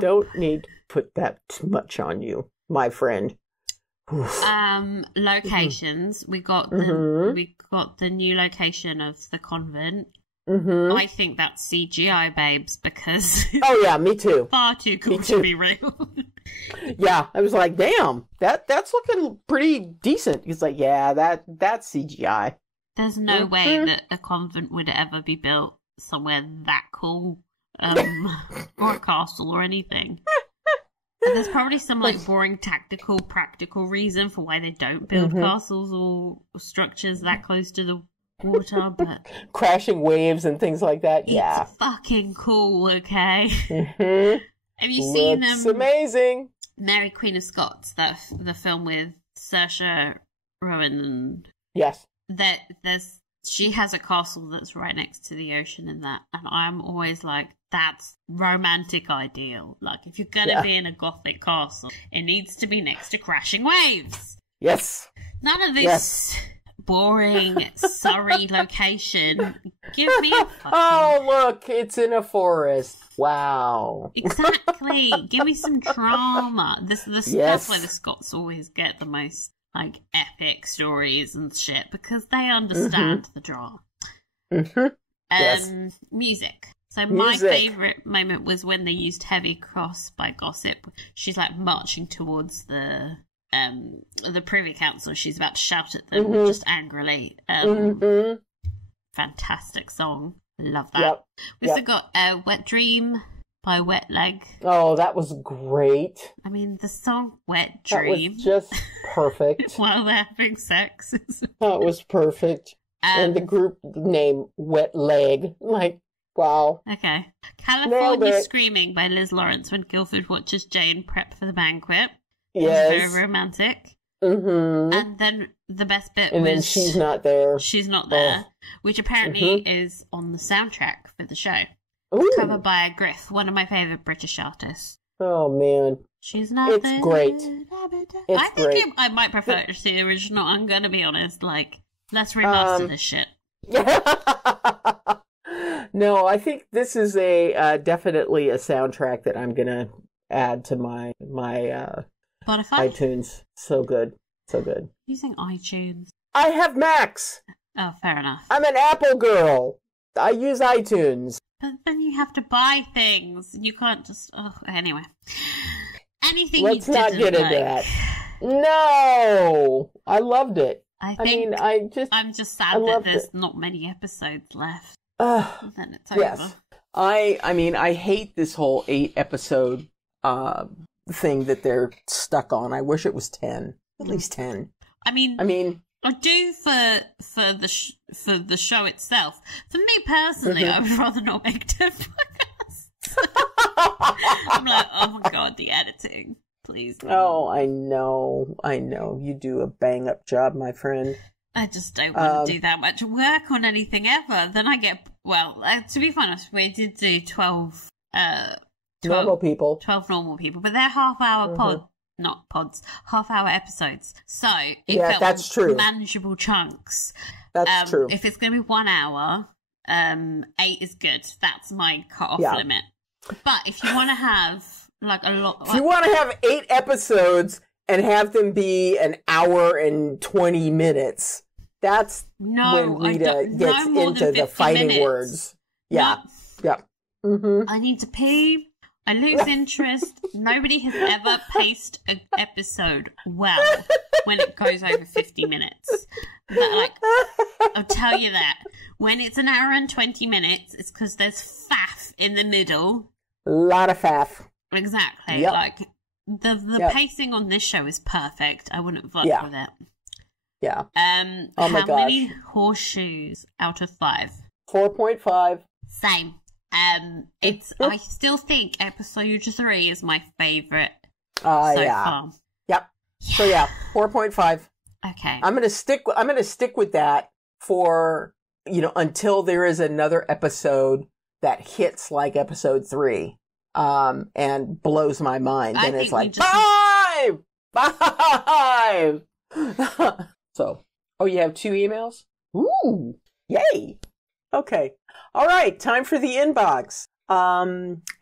Don't need to put that much on you, my friend. Locations. We got the new location of the convent. I think that's CGI, babes, because oh yeah, me too. Far too cool to be real. Yeah, I was like, damn, that's looking pretty decent. He's like, yeah, that's CGI. There's no way that a convent would ever be built somewhere that cool, or a castle or anything. And there's probably some boring tactical, practical reason for why they don't build castles or structures that close to the water, but crashing waves and things like that. It's fucking cool, okay? Have you seen It's amazing. Mary Queen of Scots, the film with Saoirse Ronan? And yes. She has a castle that's right next to the ocean in that, and I'm always like, that's romantic ideal. Like, if you're gonna be in a gothic castle, it needs to be next to crashing waves. Yes. None of this boring Surrey location. Give me a fucking... Oh, look, it's in a forest. Wow. Exactly. Give me some drama. That's why the Scots always get the most epic stories and shit, because they understand the drama. Music. So my favourite moment was when they used Heavy Cross by Gossip. She's marching towards the Privy Council. She's about to shout at them just angrily. Fantastic song. Love that. We also got Wet Dream by Wet Leg. Oh, that was great. I mean, the song Wet Dream. That was just perfect. While they're having sex. That was perfect. And the group name Wet Leg. Like, wow. Okay. California Screaming by Liz Lawrence when Guilford watches Jane prep for the banquet. Yes. Very romantic. Mm-hmm. And then the best bit and was... then she's not there. She's not there. Which apparently is on the soundtrack for the show. Ooh. Covered by Griff, one of my favourite British artists. Oh, man. She's not It's there. great. I think I might prefer it to the original. I'm going to be honest. Like, let's remaster this shit. No, I think this is a definitely a soundtrack that I'm going to add to my Spotify? iTunes. So good. So good. Using iTunes. I have Macs. Oh, fair enough. I'm an Apple girl. I use iTunes. But then you have to buy things. You can't just... Oh, anyway. Anything Let's you not didn't get into that. No! I loved it. I'm just sad that there's not many episodes left. Then it's over. Yes. I mean, I hate this whole 8-episode thing that they're stuck on. I wish it was 10. At least 10. I mean... I do for the show itself. For me personally, I would rather not make 10 podcasts. I'm like, oh my god, the editing, please. Oh, I know. You do a bang up job, my friend. I just don't want to do that much work on anything ever. Then I get to be honest, we did do 12 normal people. 12 normal people, but they're half-hour half-hour episodes. So it felt that's true. Manageable chunks. That's true. If it's going to be 1 hour, 8 is good. That's my cut-off limit. But if you want to have like a lot, if you want to have 8 episodes and have them be an hour and 20 minutes, that's when Rita gets into the fighting words. Yeah, yeah. Mm-hmm. I need to pee. I lose interest. Nobody has ever paced an episode well when it goes over 50 minutes. I'll tell you that. When it's an hour and 20 minutes, it's because there's faff in the middle. A lot of faff. Exactly. Yep. Like, the pacing on this show is perfect. I wouldn't fuck with it. Yeah. Oh my gosh. How many horseshoes out of 5? 4.5. Same. I still think episode 3 is my favourite so far. Yep. So 4.5. Okay. I'm gonna stick with that for until there is another episode that hits like episode 3, and blows my mind. Then it's like 5. So, you have 2 emails? Ooh, yay. Okay. All right. Time for the inbox.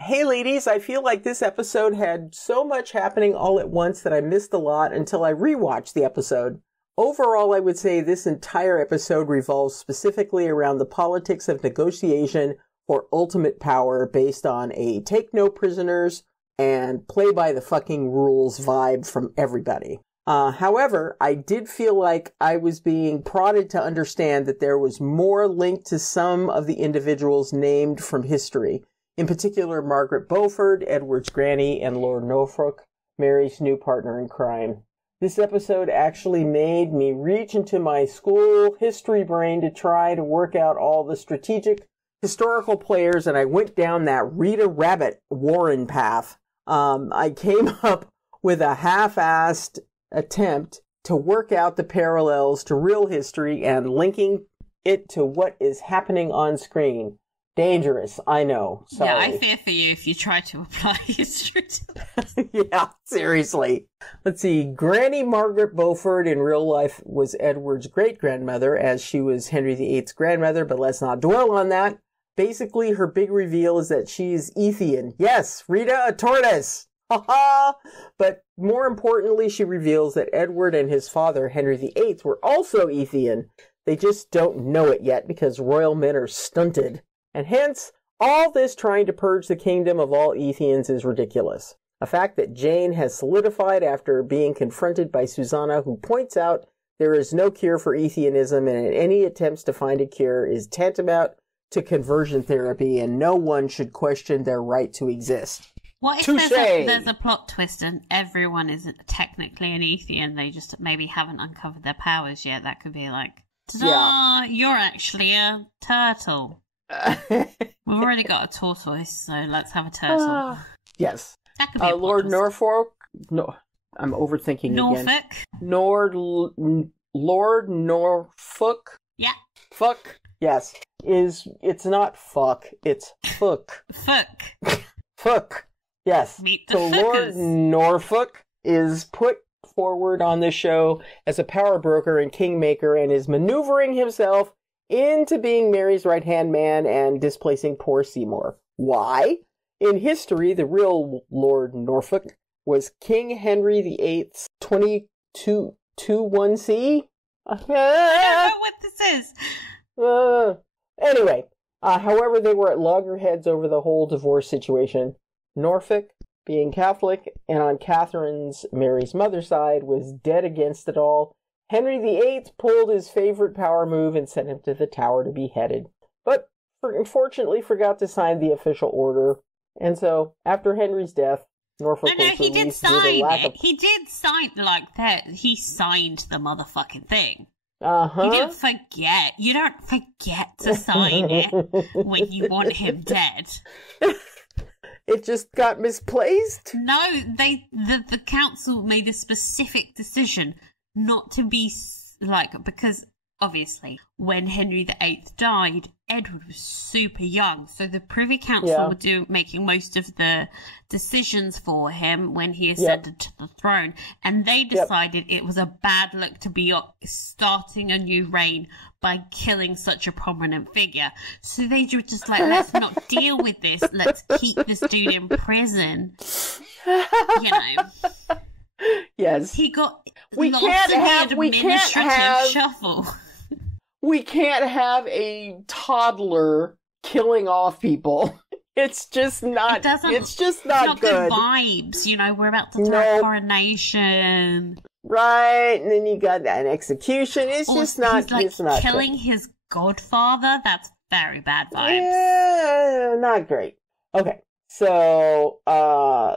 Hey ladies, I feel like this episode had so much happening all at once that I missed a lot until I rewatched the episode. Overall, I would say this entire episode revolves specifically around the politics of negotiation for ultimate power based on a take no prisoners and play by the fucking rules vibe from everybody. However, I did feel like I was being prodded to understand that there was more linked to some of the individuals named from history. In particular, Margaret Beaufort, Edward's granny, and Lord Norfolk, Mary's new partner in crime. This episode actually made me reach into my school history brain to try to work out all the strategic historical players, and I went down that Rita Rabbit Warren path. I came up with a half-assed attempt to work out the parallels to real history and linking it to what is happening on screen. Dangerous, I know. Sorry. Yeah, I fear for you if you try to apply history to this. Yeah, seriously. Let's see. Granny Margaret Beaufort in real life was Edward's great-grandmother, as she was Henry VIII's grandmother, but let's not dwell on that. Basically, her big reveal is that she is Ethian. Yes, Rita, a tortoise. Ha-ha! But more importantly, she reveals that Edward and his father, Henry VIII, were also Ethian. They just don't know it yet because royal men are stunted. And hence, all this trying to purge the kingdom of all Ethians is ridiculous. A fact that Jane has solidified after being confronted by Susanna, who points out there is no cure for Ethianism, and any attempts to find a cure is tantamount to conversion therapy, and no one should question their right to exist. What if there's a plot twist and everyone is technically an Ethian, they just maybe haven't uncovered their powers yet? That could be like, ta-da, you're actually a turtle. We've already got a tortoise, so let's have a turtle. Yes. That could be a Lord Norfolk. No, I'm overthinking again. Lord Norfolk. Yeah. Fuck. Yes. It's not fuck. It's fuck. Fuck. Fuck. Yes. Meet the so Lord Norfolk is put forward on this show as a power broker and kingmaker, and is maneuvering himself into being Mary's right-hand man and displacing poor Seymour. Why? In history, the real Lord Norfolk was King Henry VIII's 2221C. I don't know what this is. Anyway, however, they were at loggerheads over the whole divorce situation. Norfolk, being Catholic and on Catherine's, Mary's mother's side, was dead against it all. Henry VIII pulled his favorite power move and sent him to the Tower to be beheaded, but unfortunately forgot to sign the official order. And so, after Henry's death, Norfolk was he did released sign due to lack it. of... He did sign, like, that. He signed the motherfucking thing. Uh-huh. You didn't forget. You don't forget to sign it when you want him dead. It just got misplaced? No, the council made a specific decision not to be, like, because obviously when Henry VIII died, Edward was super young, so the Privy Council were making most of the decisions for him when he ascended to the throne, and they decided it was a bad look to be starting a new reign by killing such a prominent figure. So they were just like, let's not deal with this, let's keep this dude in prison. You know. Yes. He got lost in the administrative shuffle. We can't have a toddler killing off people. It's just not. It's just not good. Good vibes, you know. We're about to do a coronation, right? And then you got an execution. It's just not. It's not killing his godfather. That's very bad vibes. Yeah, not great. Okay, so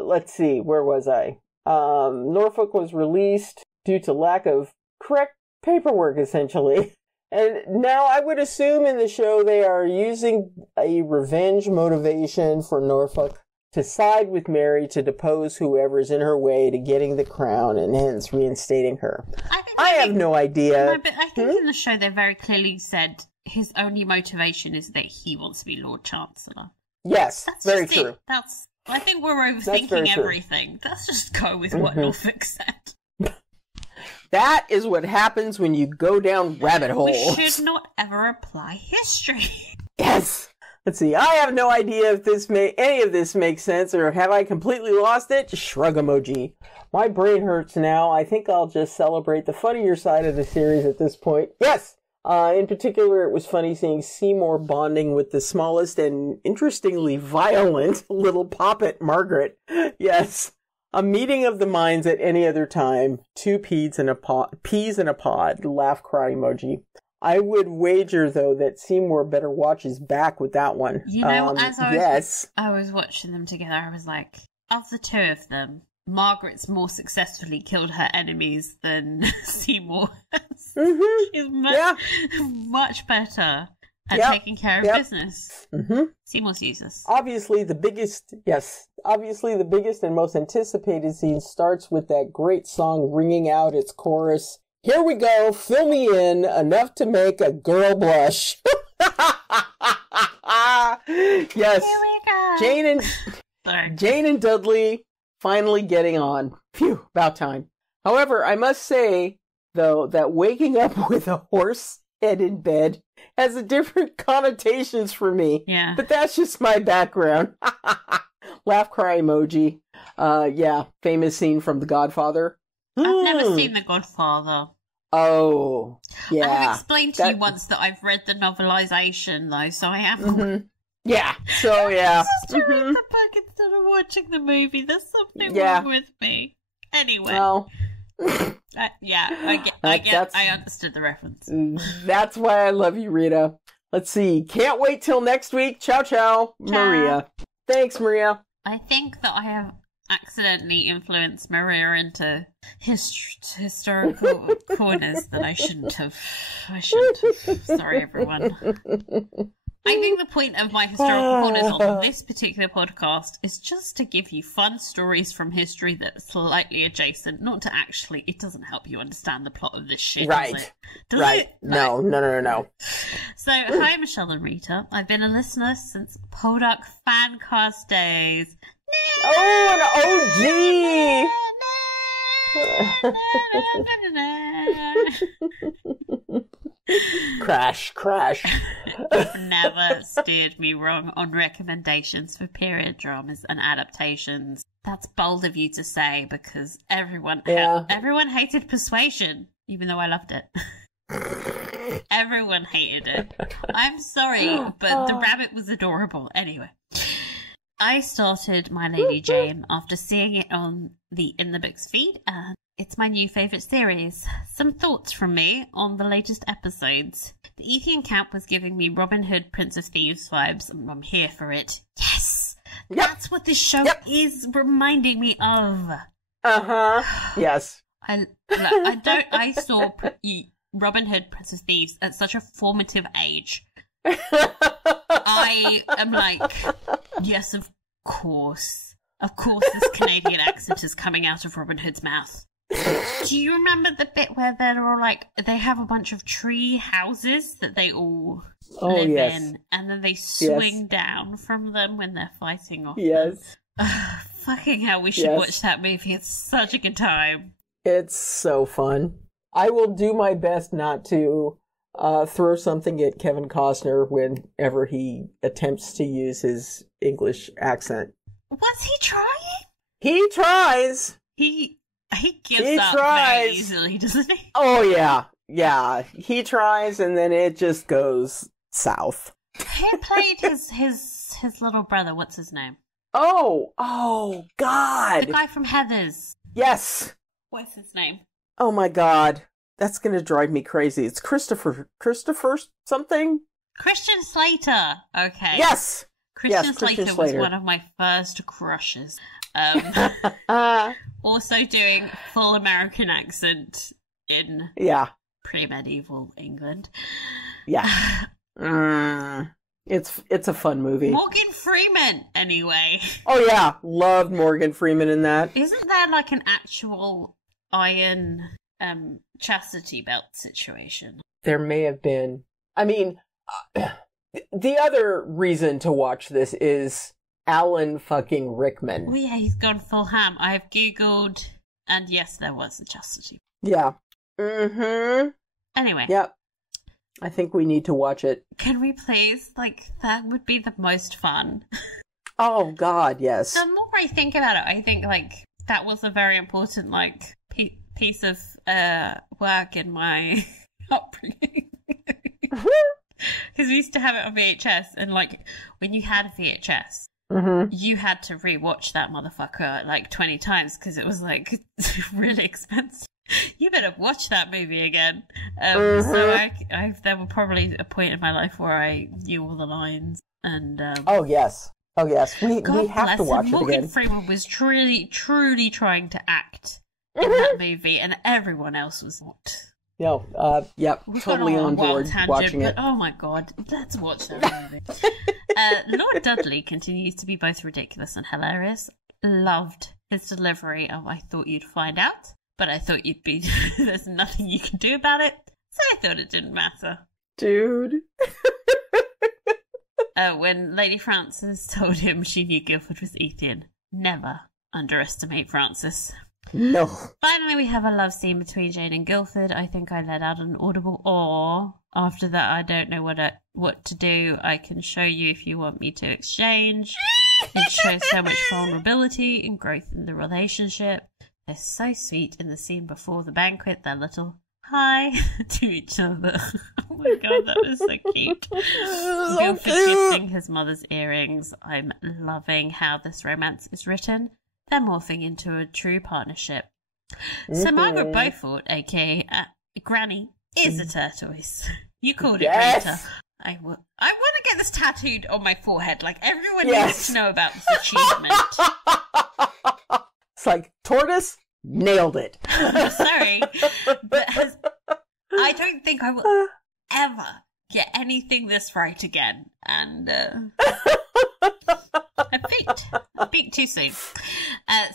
let's see. Where was I? Norfolk was released due to lack of correct paperwork, essentially. And now I would assume in the show they are using a revenge motivation for Norfolk to side with Mary to depose whoever's in her way to getting the crown and hence reinstating her. I have no idea. No, but I think in the show they very clearly said his only motivation is that he wants to be Lord Chancellor. Yes, that's very true. I think we're overthinking everything. Let's just go with what Norfolk said. That is what happens when you go down rabbit holes. We should not ever apply history. Yes. Let's see. I have no idea if any of this makes sense, or have I completely lost it? Just shrug emoji. My brain hurts now. I think I'll just celebrate the funnier side of the series at this point. Yes. In particular, it was funny seeing Seymour bonding with the smallest and interestingly violent little poppet, Margaret. Yes. A meeting of the minds at any other time. Two peas in a pod. Laugh, cry emoji. I would wager, though, that Seymour better watch his back with that one. You know, as I was watching them together, I was like, of the two of them, Margaret's more successfully killed her enemies than Seymour has. Mm-hmm. She's much better at taking care of business. Mm-hmm. Seymour's useless. Obviously, the biggest and most anticipated scene starts with that great song ringing out its chorus. Here we go, fill me in, enough to make a girl blush. Yes. Here we go. Jane and Dudley finally getting on. Phew, about time. However, I must say, though, that waking up with a horse head in bed has a different connotations for me. Yeah. But that's just my background. Laugh, cry emoji. Famous scene from The Godfather. I've never seen The Godfather. Oh, yeah. I have explained to you once that I've read the novelization, though, so I am. Mm-hmm. Yeah, so yeah. Just to read the book instead of watching the movie. There's something wrong with me. Anyway. Well, I understood the reference. That's why I love you, Rita. Let's see. Can't wait till next week. Ciao, ciao. Maria. Thanks, Maria. I think that I have accidentally influenced Maria into historical corners that I shouldn't have. Sorry, everyone. I think the point of my historical corners on this particular podcast is just to give you fun stories from history that are slightly adjacent, not to actually, it doesn't help you understand the plot of this shit, right. does it? Does right. it? No. So, hi, Michelle and Rita. I've been a listener since Poldark Fancast days. Oh, an OG! Crash. You've never steered me wrong on recommendations for period dramas and adaptations. That's bold of you to say because everyone hated Persuasion, even though I loved it. Everyone hated it. I'm sorry, but the rabbit was adorable. Anyway, I started My Lady Jane after seeing it on the In the Books feed, and it's my new favourite series. Some thoughts from me on the latest episodes. The Ethian camp was giving me Robin Hood, Prince of Thieves vibes, and I'm here for it. Yes! Yep. That's what this show is reminding me of. Yes. I saw Robin Hood, Prince of Thieves at such a formative age. I am like, yes, of course. Of course this Canadian accent is coming out of Robin Hood's mouth. Do you remember the bit where they're all like, they have a bunch of tree houses that they all live in, and then they swing down from them when they're fighting off them? Fucking hell, we should watch that movie. It's such a good time. It's so fun. I will do my best not to throw something at Kevin Costner whenever he attempts to use his English accent. Was he trying? He tries. He gives up very easily, doesn't he? Oh, yeah. Yeah. He tries, and then it just goes south. Who played his little brother? What's his name? Oh, God. The guy from Heathers. Yes. What's his name? Oh, my God. That's going to drive me crazy. It's Christopher something? Christian Slater. Okay. Yes. Christian Slater was one of my first crushes. Also doing full American accent in pre-medieval England. Yeah. It's a fun movie. Morgan Freeman, anyway. Oh yeah, loved Morgan Freeman in that. Isn't there like an actual iron chastity belt situation? There may have been. I mean, the other reason to watch this is Alan fucking Rickman. Oh yeah, he's gone full ham. I have Googled, and yes, there was a chastity. Yeah. Mm-hmm. Anyway. Yep. I think we need to watch it. Can we please? Like, that would be the most fun. Oh, God, yes. The more I think about it, I think, like, that was a very important, like, piece of work in my upbringing. Because we used to have it on VHS, and, like, when you had VHS, you had to rewatch that motherfucker, like, 20 times, because it was, like, really expensive. You better watch that movie again. So there was probably a point in my life where I knew all the lines. And oh yes, we have to watch it again. Morgan Freeman was truly trying to act in that movie, and everyone else was not. No, yep, totally on board watching it. Oh my god, let's watch that movie. Lord Dudley continues to be both ridiculous and hilarious. Loved his delivery of "I thought you'd find out." But I thought you'd be, there's nothing you can do about it, so I thought it didn't matter. Dude. When Lady Frances told him she knew Guildford was Ethian, never underestimate Frances. No. Finally, we have a love scene between Jane and Guildford. I think I let out an audible "aww." After that, I don't know what to do. I can show you if you want me to exchange. It shows so much vulnerability and growth in the relationship. They're so sweet in the scene before the banquet, their little hi to each other. Oh my god, that was so cute. Guildford kissing his mother's earrings. I'm loving how this romance is written. They're morphing into a true partnership. So Margaret Beaufort, aka Granny, is a turtoise. You called it Rita. I want to get this tattooed on my forehead. Like, everyone needs to know about this achievement. It's like, tortoise, nailed it. Sorry, but I don't think I will ever get anything this right again. And I peaked too soon.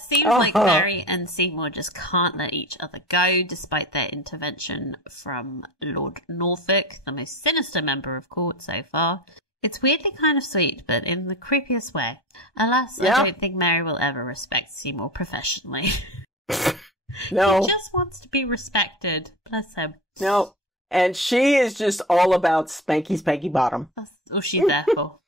Seems like Mary and Seymour just can't let each other go, despite their intervention from Lord Norfolk, the most sinister member of court so far. It's weirdly kind of sweet, but in the creepiest way. Alas, I don't think Mary will ever respect Seymour professionally. No. He just wants to be respected. Bless him. No. And she is just all about spanky bottom. That's all she's there for.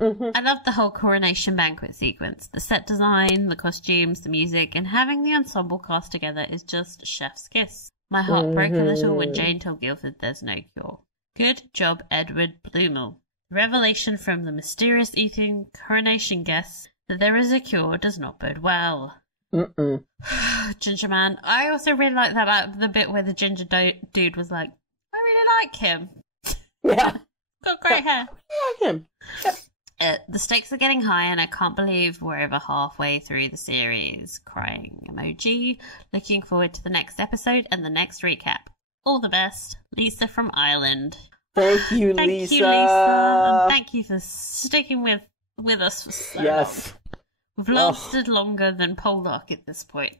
I love the whole coronation banquet sequence. The set design, the costumes, the music, and having the ensemble cast together is just chef's kiss. My heart broke a little when Jane told Guildford there's no cure. Good job, Edward Bloomill. The revelation from the mysterious eating coronation guests that there is a cure does not bode well. Ginger Man. I also really like that about the bit where the ginger dude was like, I really like him. Yeah. Got great hair. I like him. Yep. The stakes are getting high, and I can't believe we're over halfway through the series. Crying emoji. Looking forward to the next episode and the next recap. All the best. Lisa from Ireland. Thank you, Lisa. Thank you, Lisa. And thank you for sticking with us for so long. We've lasted longer than Poldark at this point.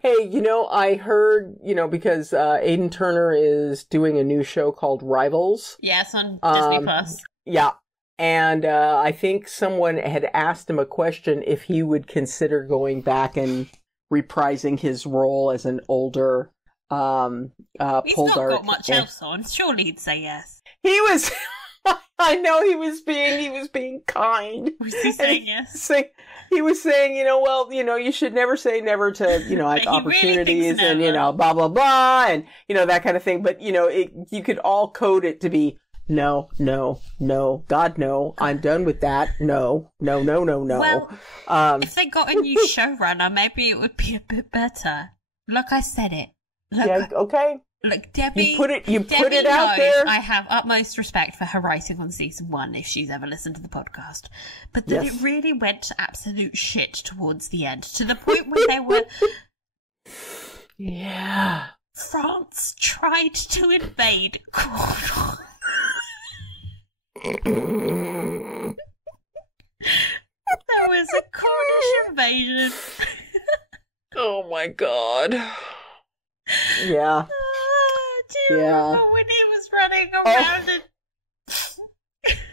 Hey, I heard, because Aidan Turner is doing a new show called Rivals. Yes, on Disney Plus. Yeah. And I think someone had asked him a question if he would consider going back and reprising his role as an older Poldark. He's not got much else on. Surely he'd say yes. He was... I know he was being kind. Was he saying yes? He was saying, you should never say never to, like opportunities really and, blah, blah, blah, and, that kind of thing. But, you could all code it to be, no, God, no, I'm done with that. No. Well, if they got a new showrunner, maybe it would be a bit better. Look, I said it. Look, yeah, okay. Look, Debbie. You put it Debbie out there. I have utmost respect for her writing on season 1 if she's ever listened to the podcast. But that it really went to absolute shit towards the end, to the point where they were. Yeah. France tried to invade Cornwall. There was a Cornish invasion. Oh my god. Yeah. Do you remember when he was running around in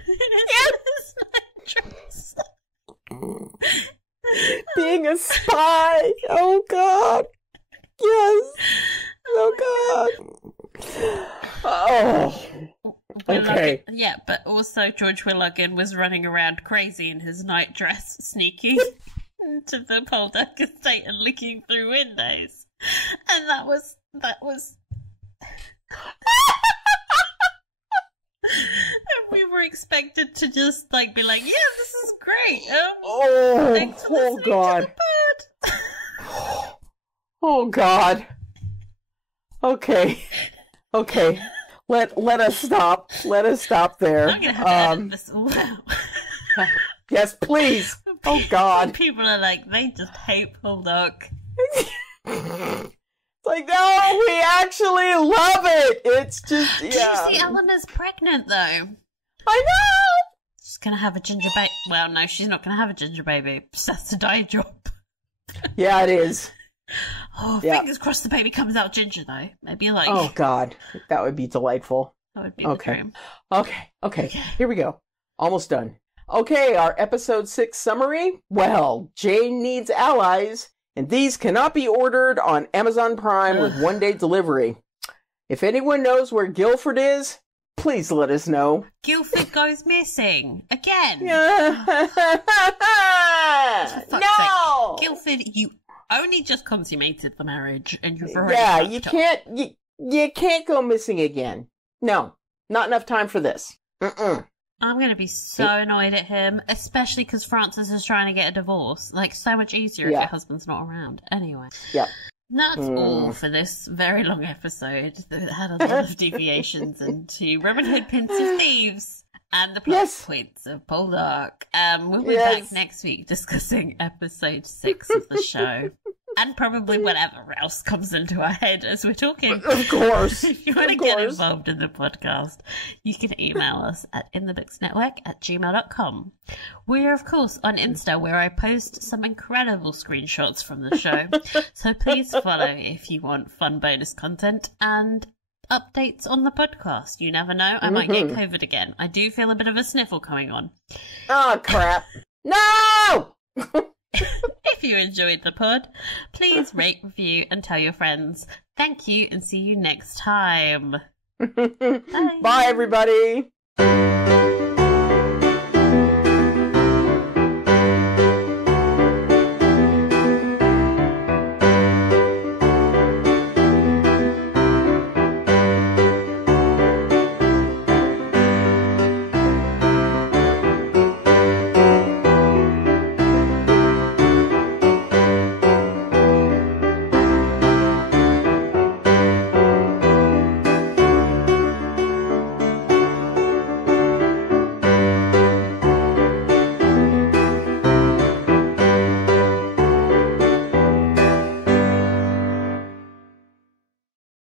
his nightdress? Being a spy. Oh god. Yes. Oh god. Oh. Okay. Yeah, but also George Willogan was running around crazy in his nightdress, sneaking into the Poldark estate and looking through windows. And that was and we were expected to just be like, yeah, this is great. Thanks for listening god. to the pod. Oh god. Okay. Let us stop. Let us stop there. I'm gonna have to edit this all out. Yes, please. Oh god. People are like, they just hate Poldark. It's like, no, we actually love it. It's just, Did you see Eleanor's pregnant, though? I know! She's gonna have a ginger baby. Well, no, she's not gonna have a ginger baby. That's a dye job. Yeah, it is. Oh, fingers crossed the baby comes out ginger, though. Maybe Oh, God. That would be delightful. That would be the dream. Okay. Here we go. Almost done. Okay, our episode 6 summary. Well, Jane needs allies, and these cannot be ordered on Amazon Prime with one-day delivery. If anyone knows where Guildford is, please let us know. Guildford goes missing. Again. No! Sake. Guildford, you only just consummated the marriage, and you've already you can't go missing again. No, not enough time for this. I'm going to be so annoyed at him, especially because Frances is trying to get a divorce. So much easier if your husband's not around. Anyway. Yeah. That's all for this very long episode that had a lot of deviations into Robin Hood, Prince of Thieves, and the plot points of Poldark. We'll be back next week discussing episode 6 of the show. And probably whatever else comes into our head as we're talking. Of course. If you want to get involved in the podcast, you can email us at inthebooksnetwork@gmail.com. We are, of course, on Insta, where I post some incredible screenshots from the show. So please follow if you want fun bonus content and updates on the podcast. You never know, I might get COVID again. I do feel a bit of a sniffle coming on. Oh, crap. No! If you enjoyed the pod, please rate, review, and tell your friends. Thank you, and see you next time. Bye. Bye, everybody.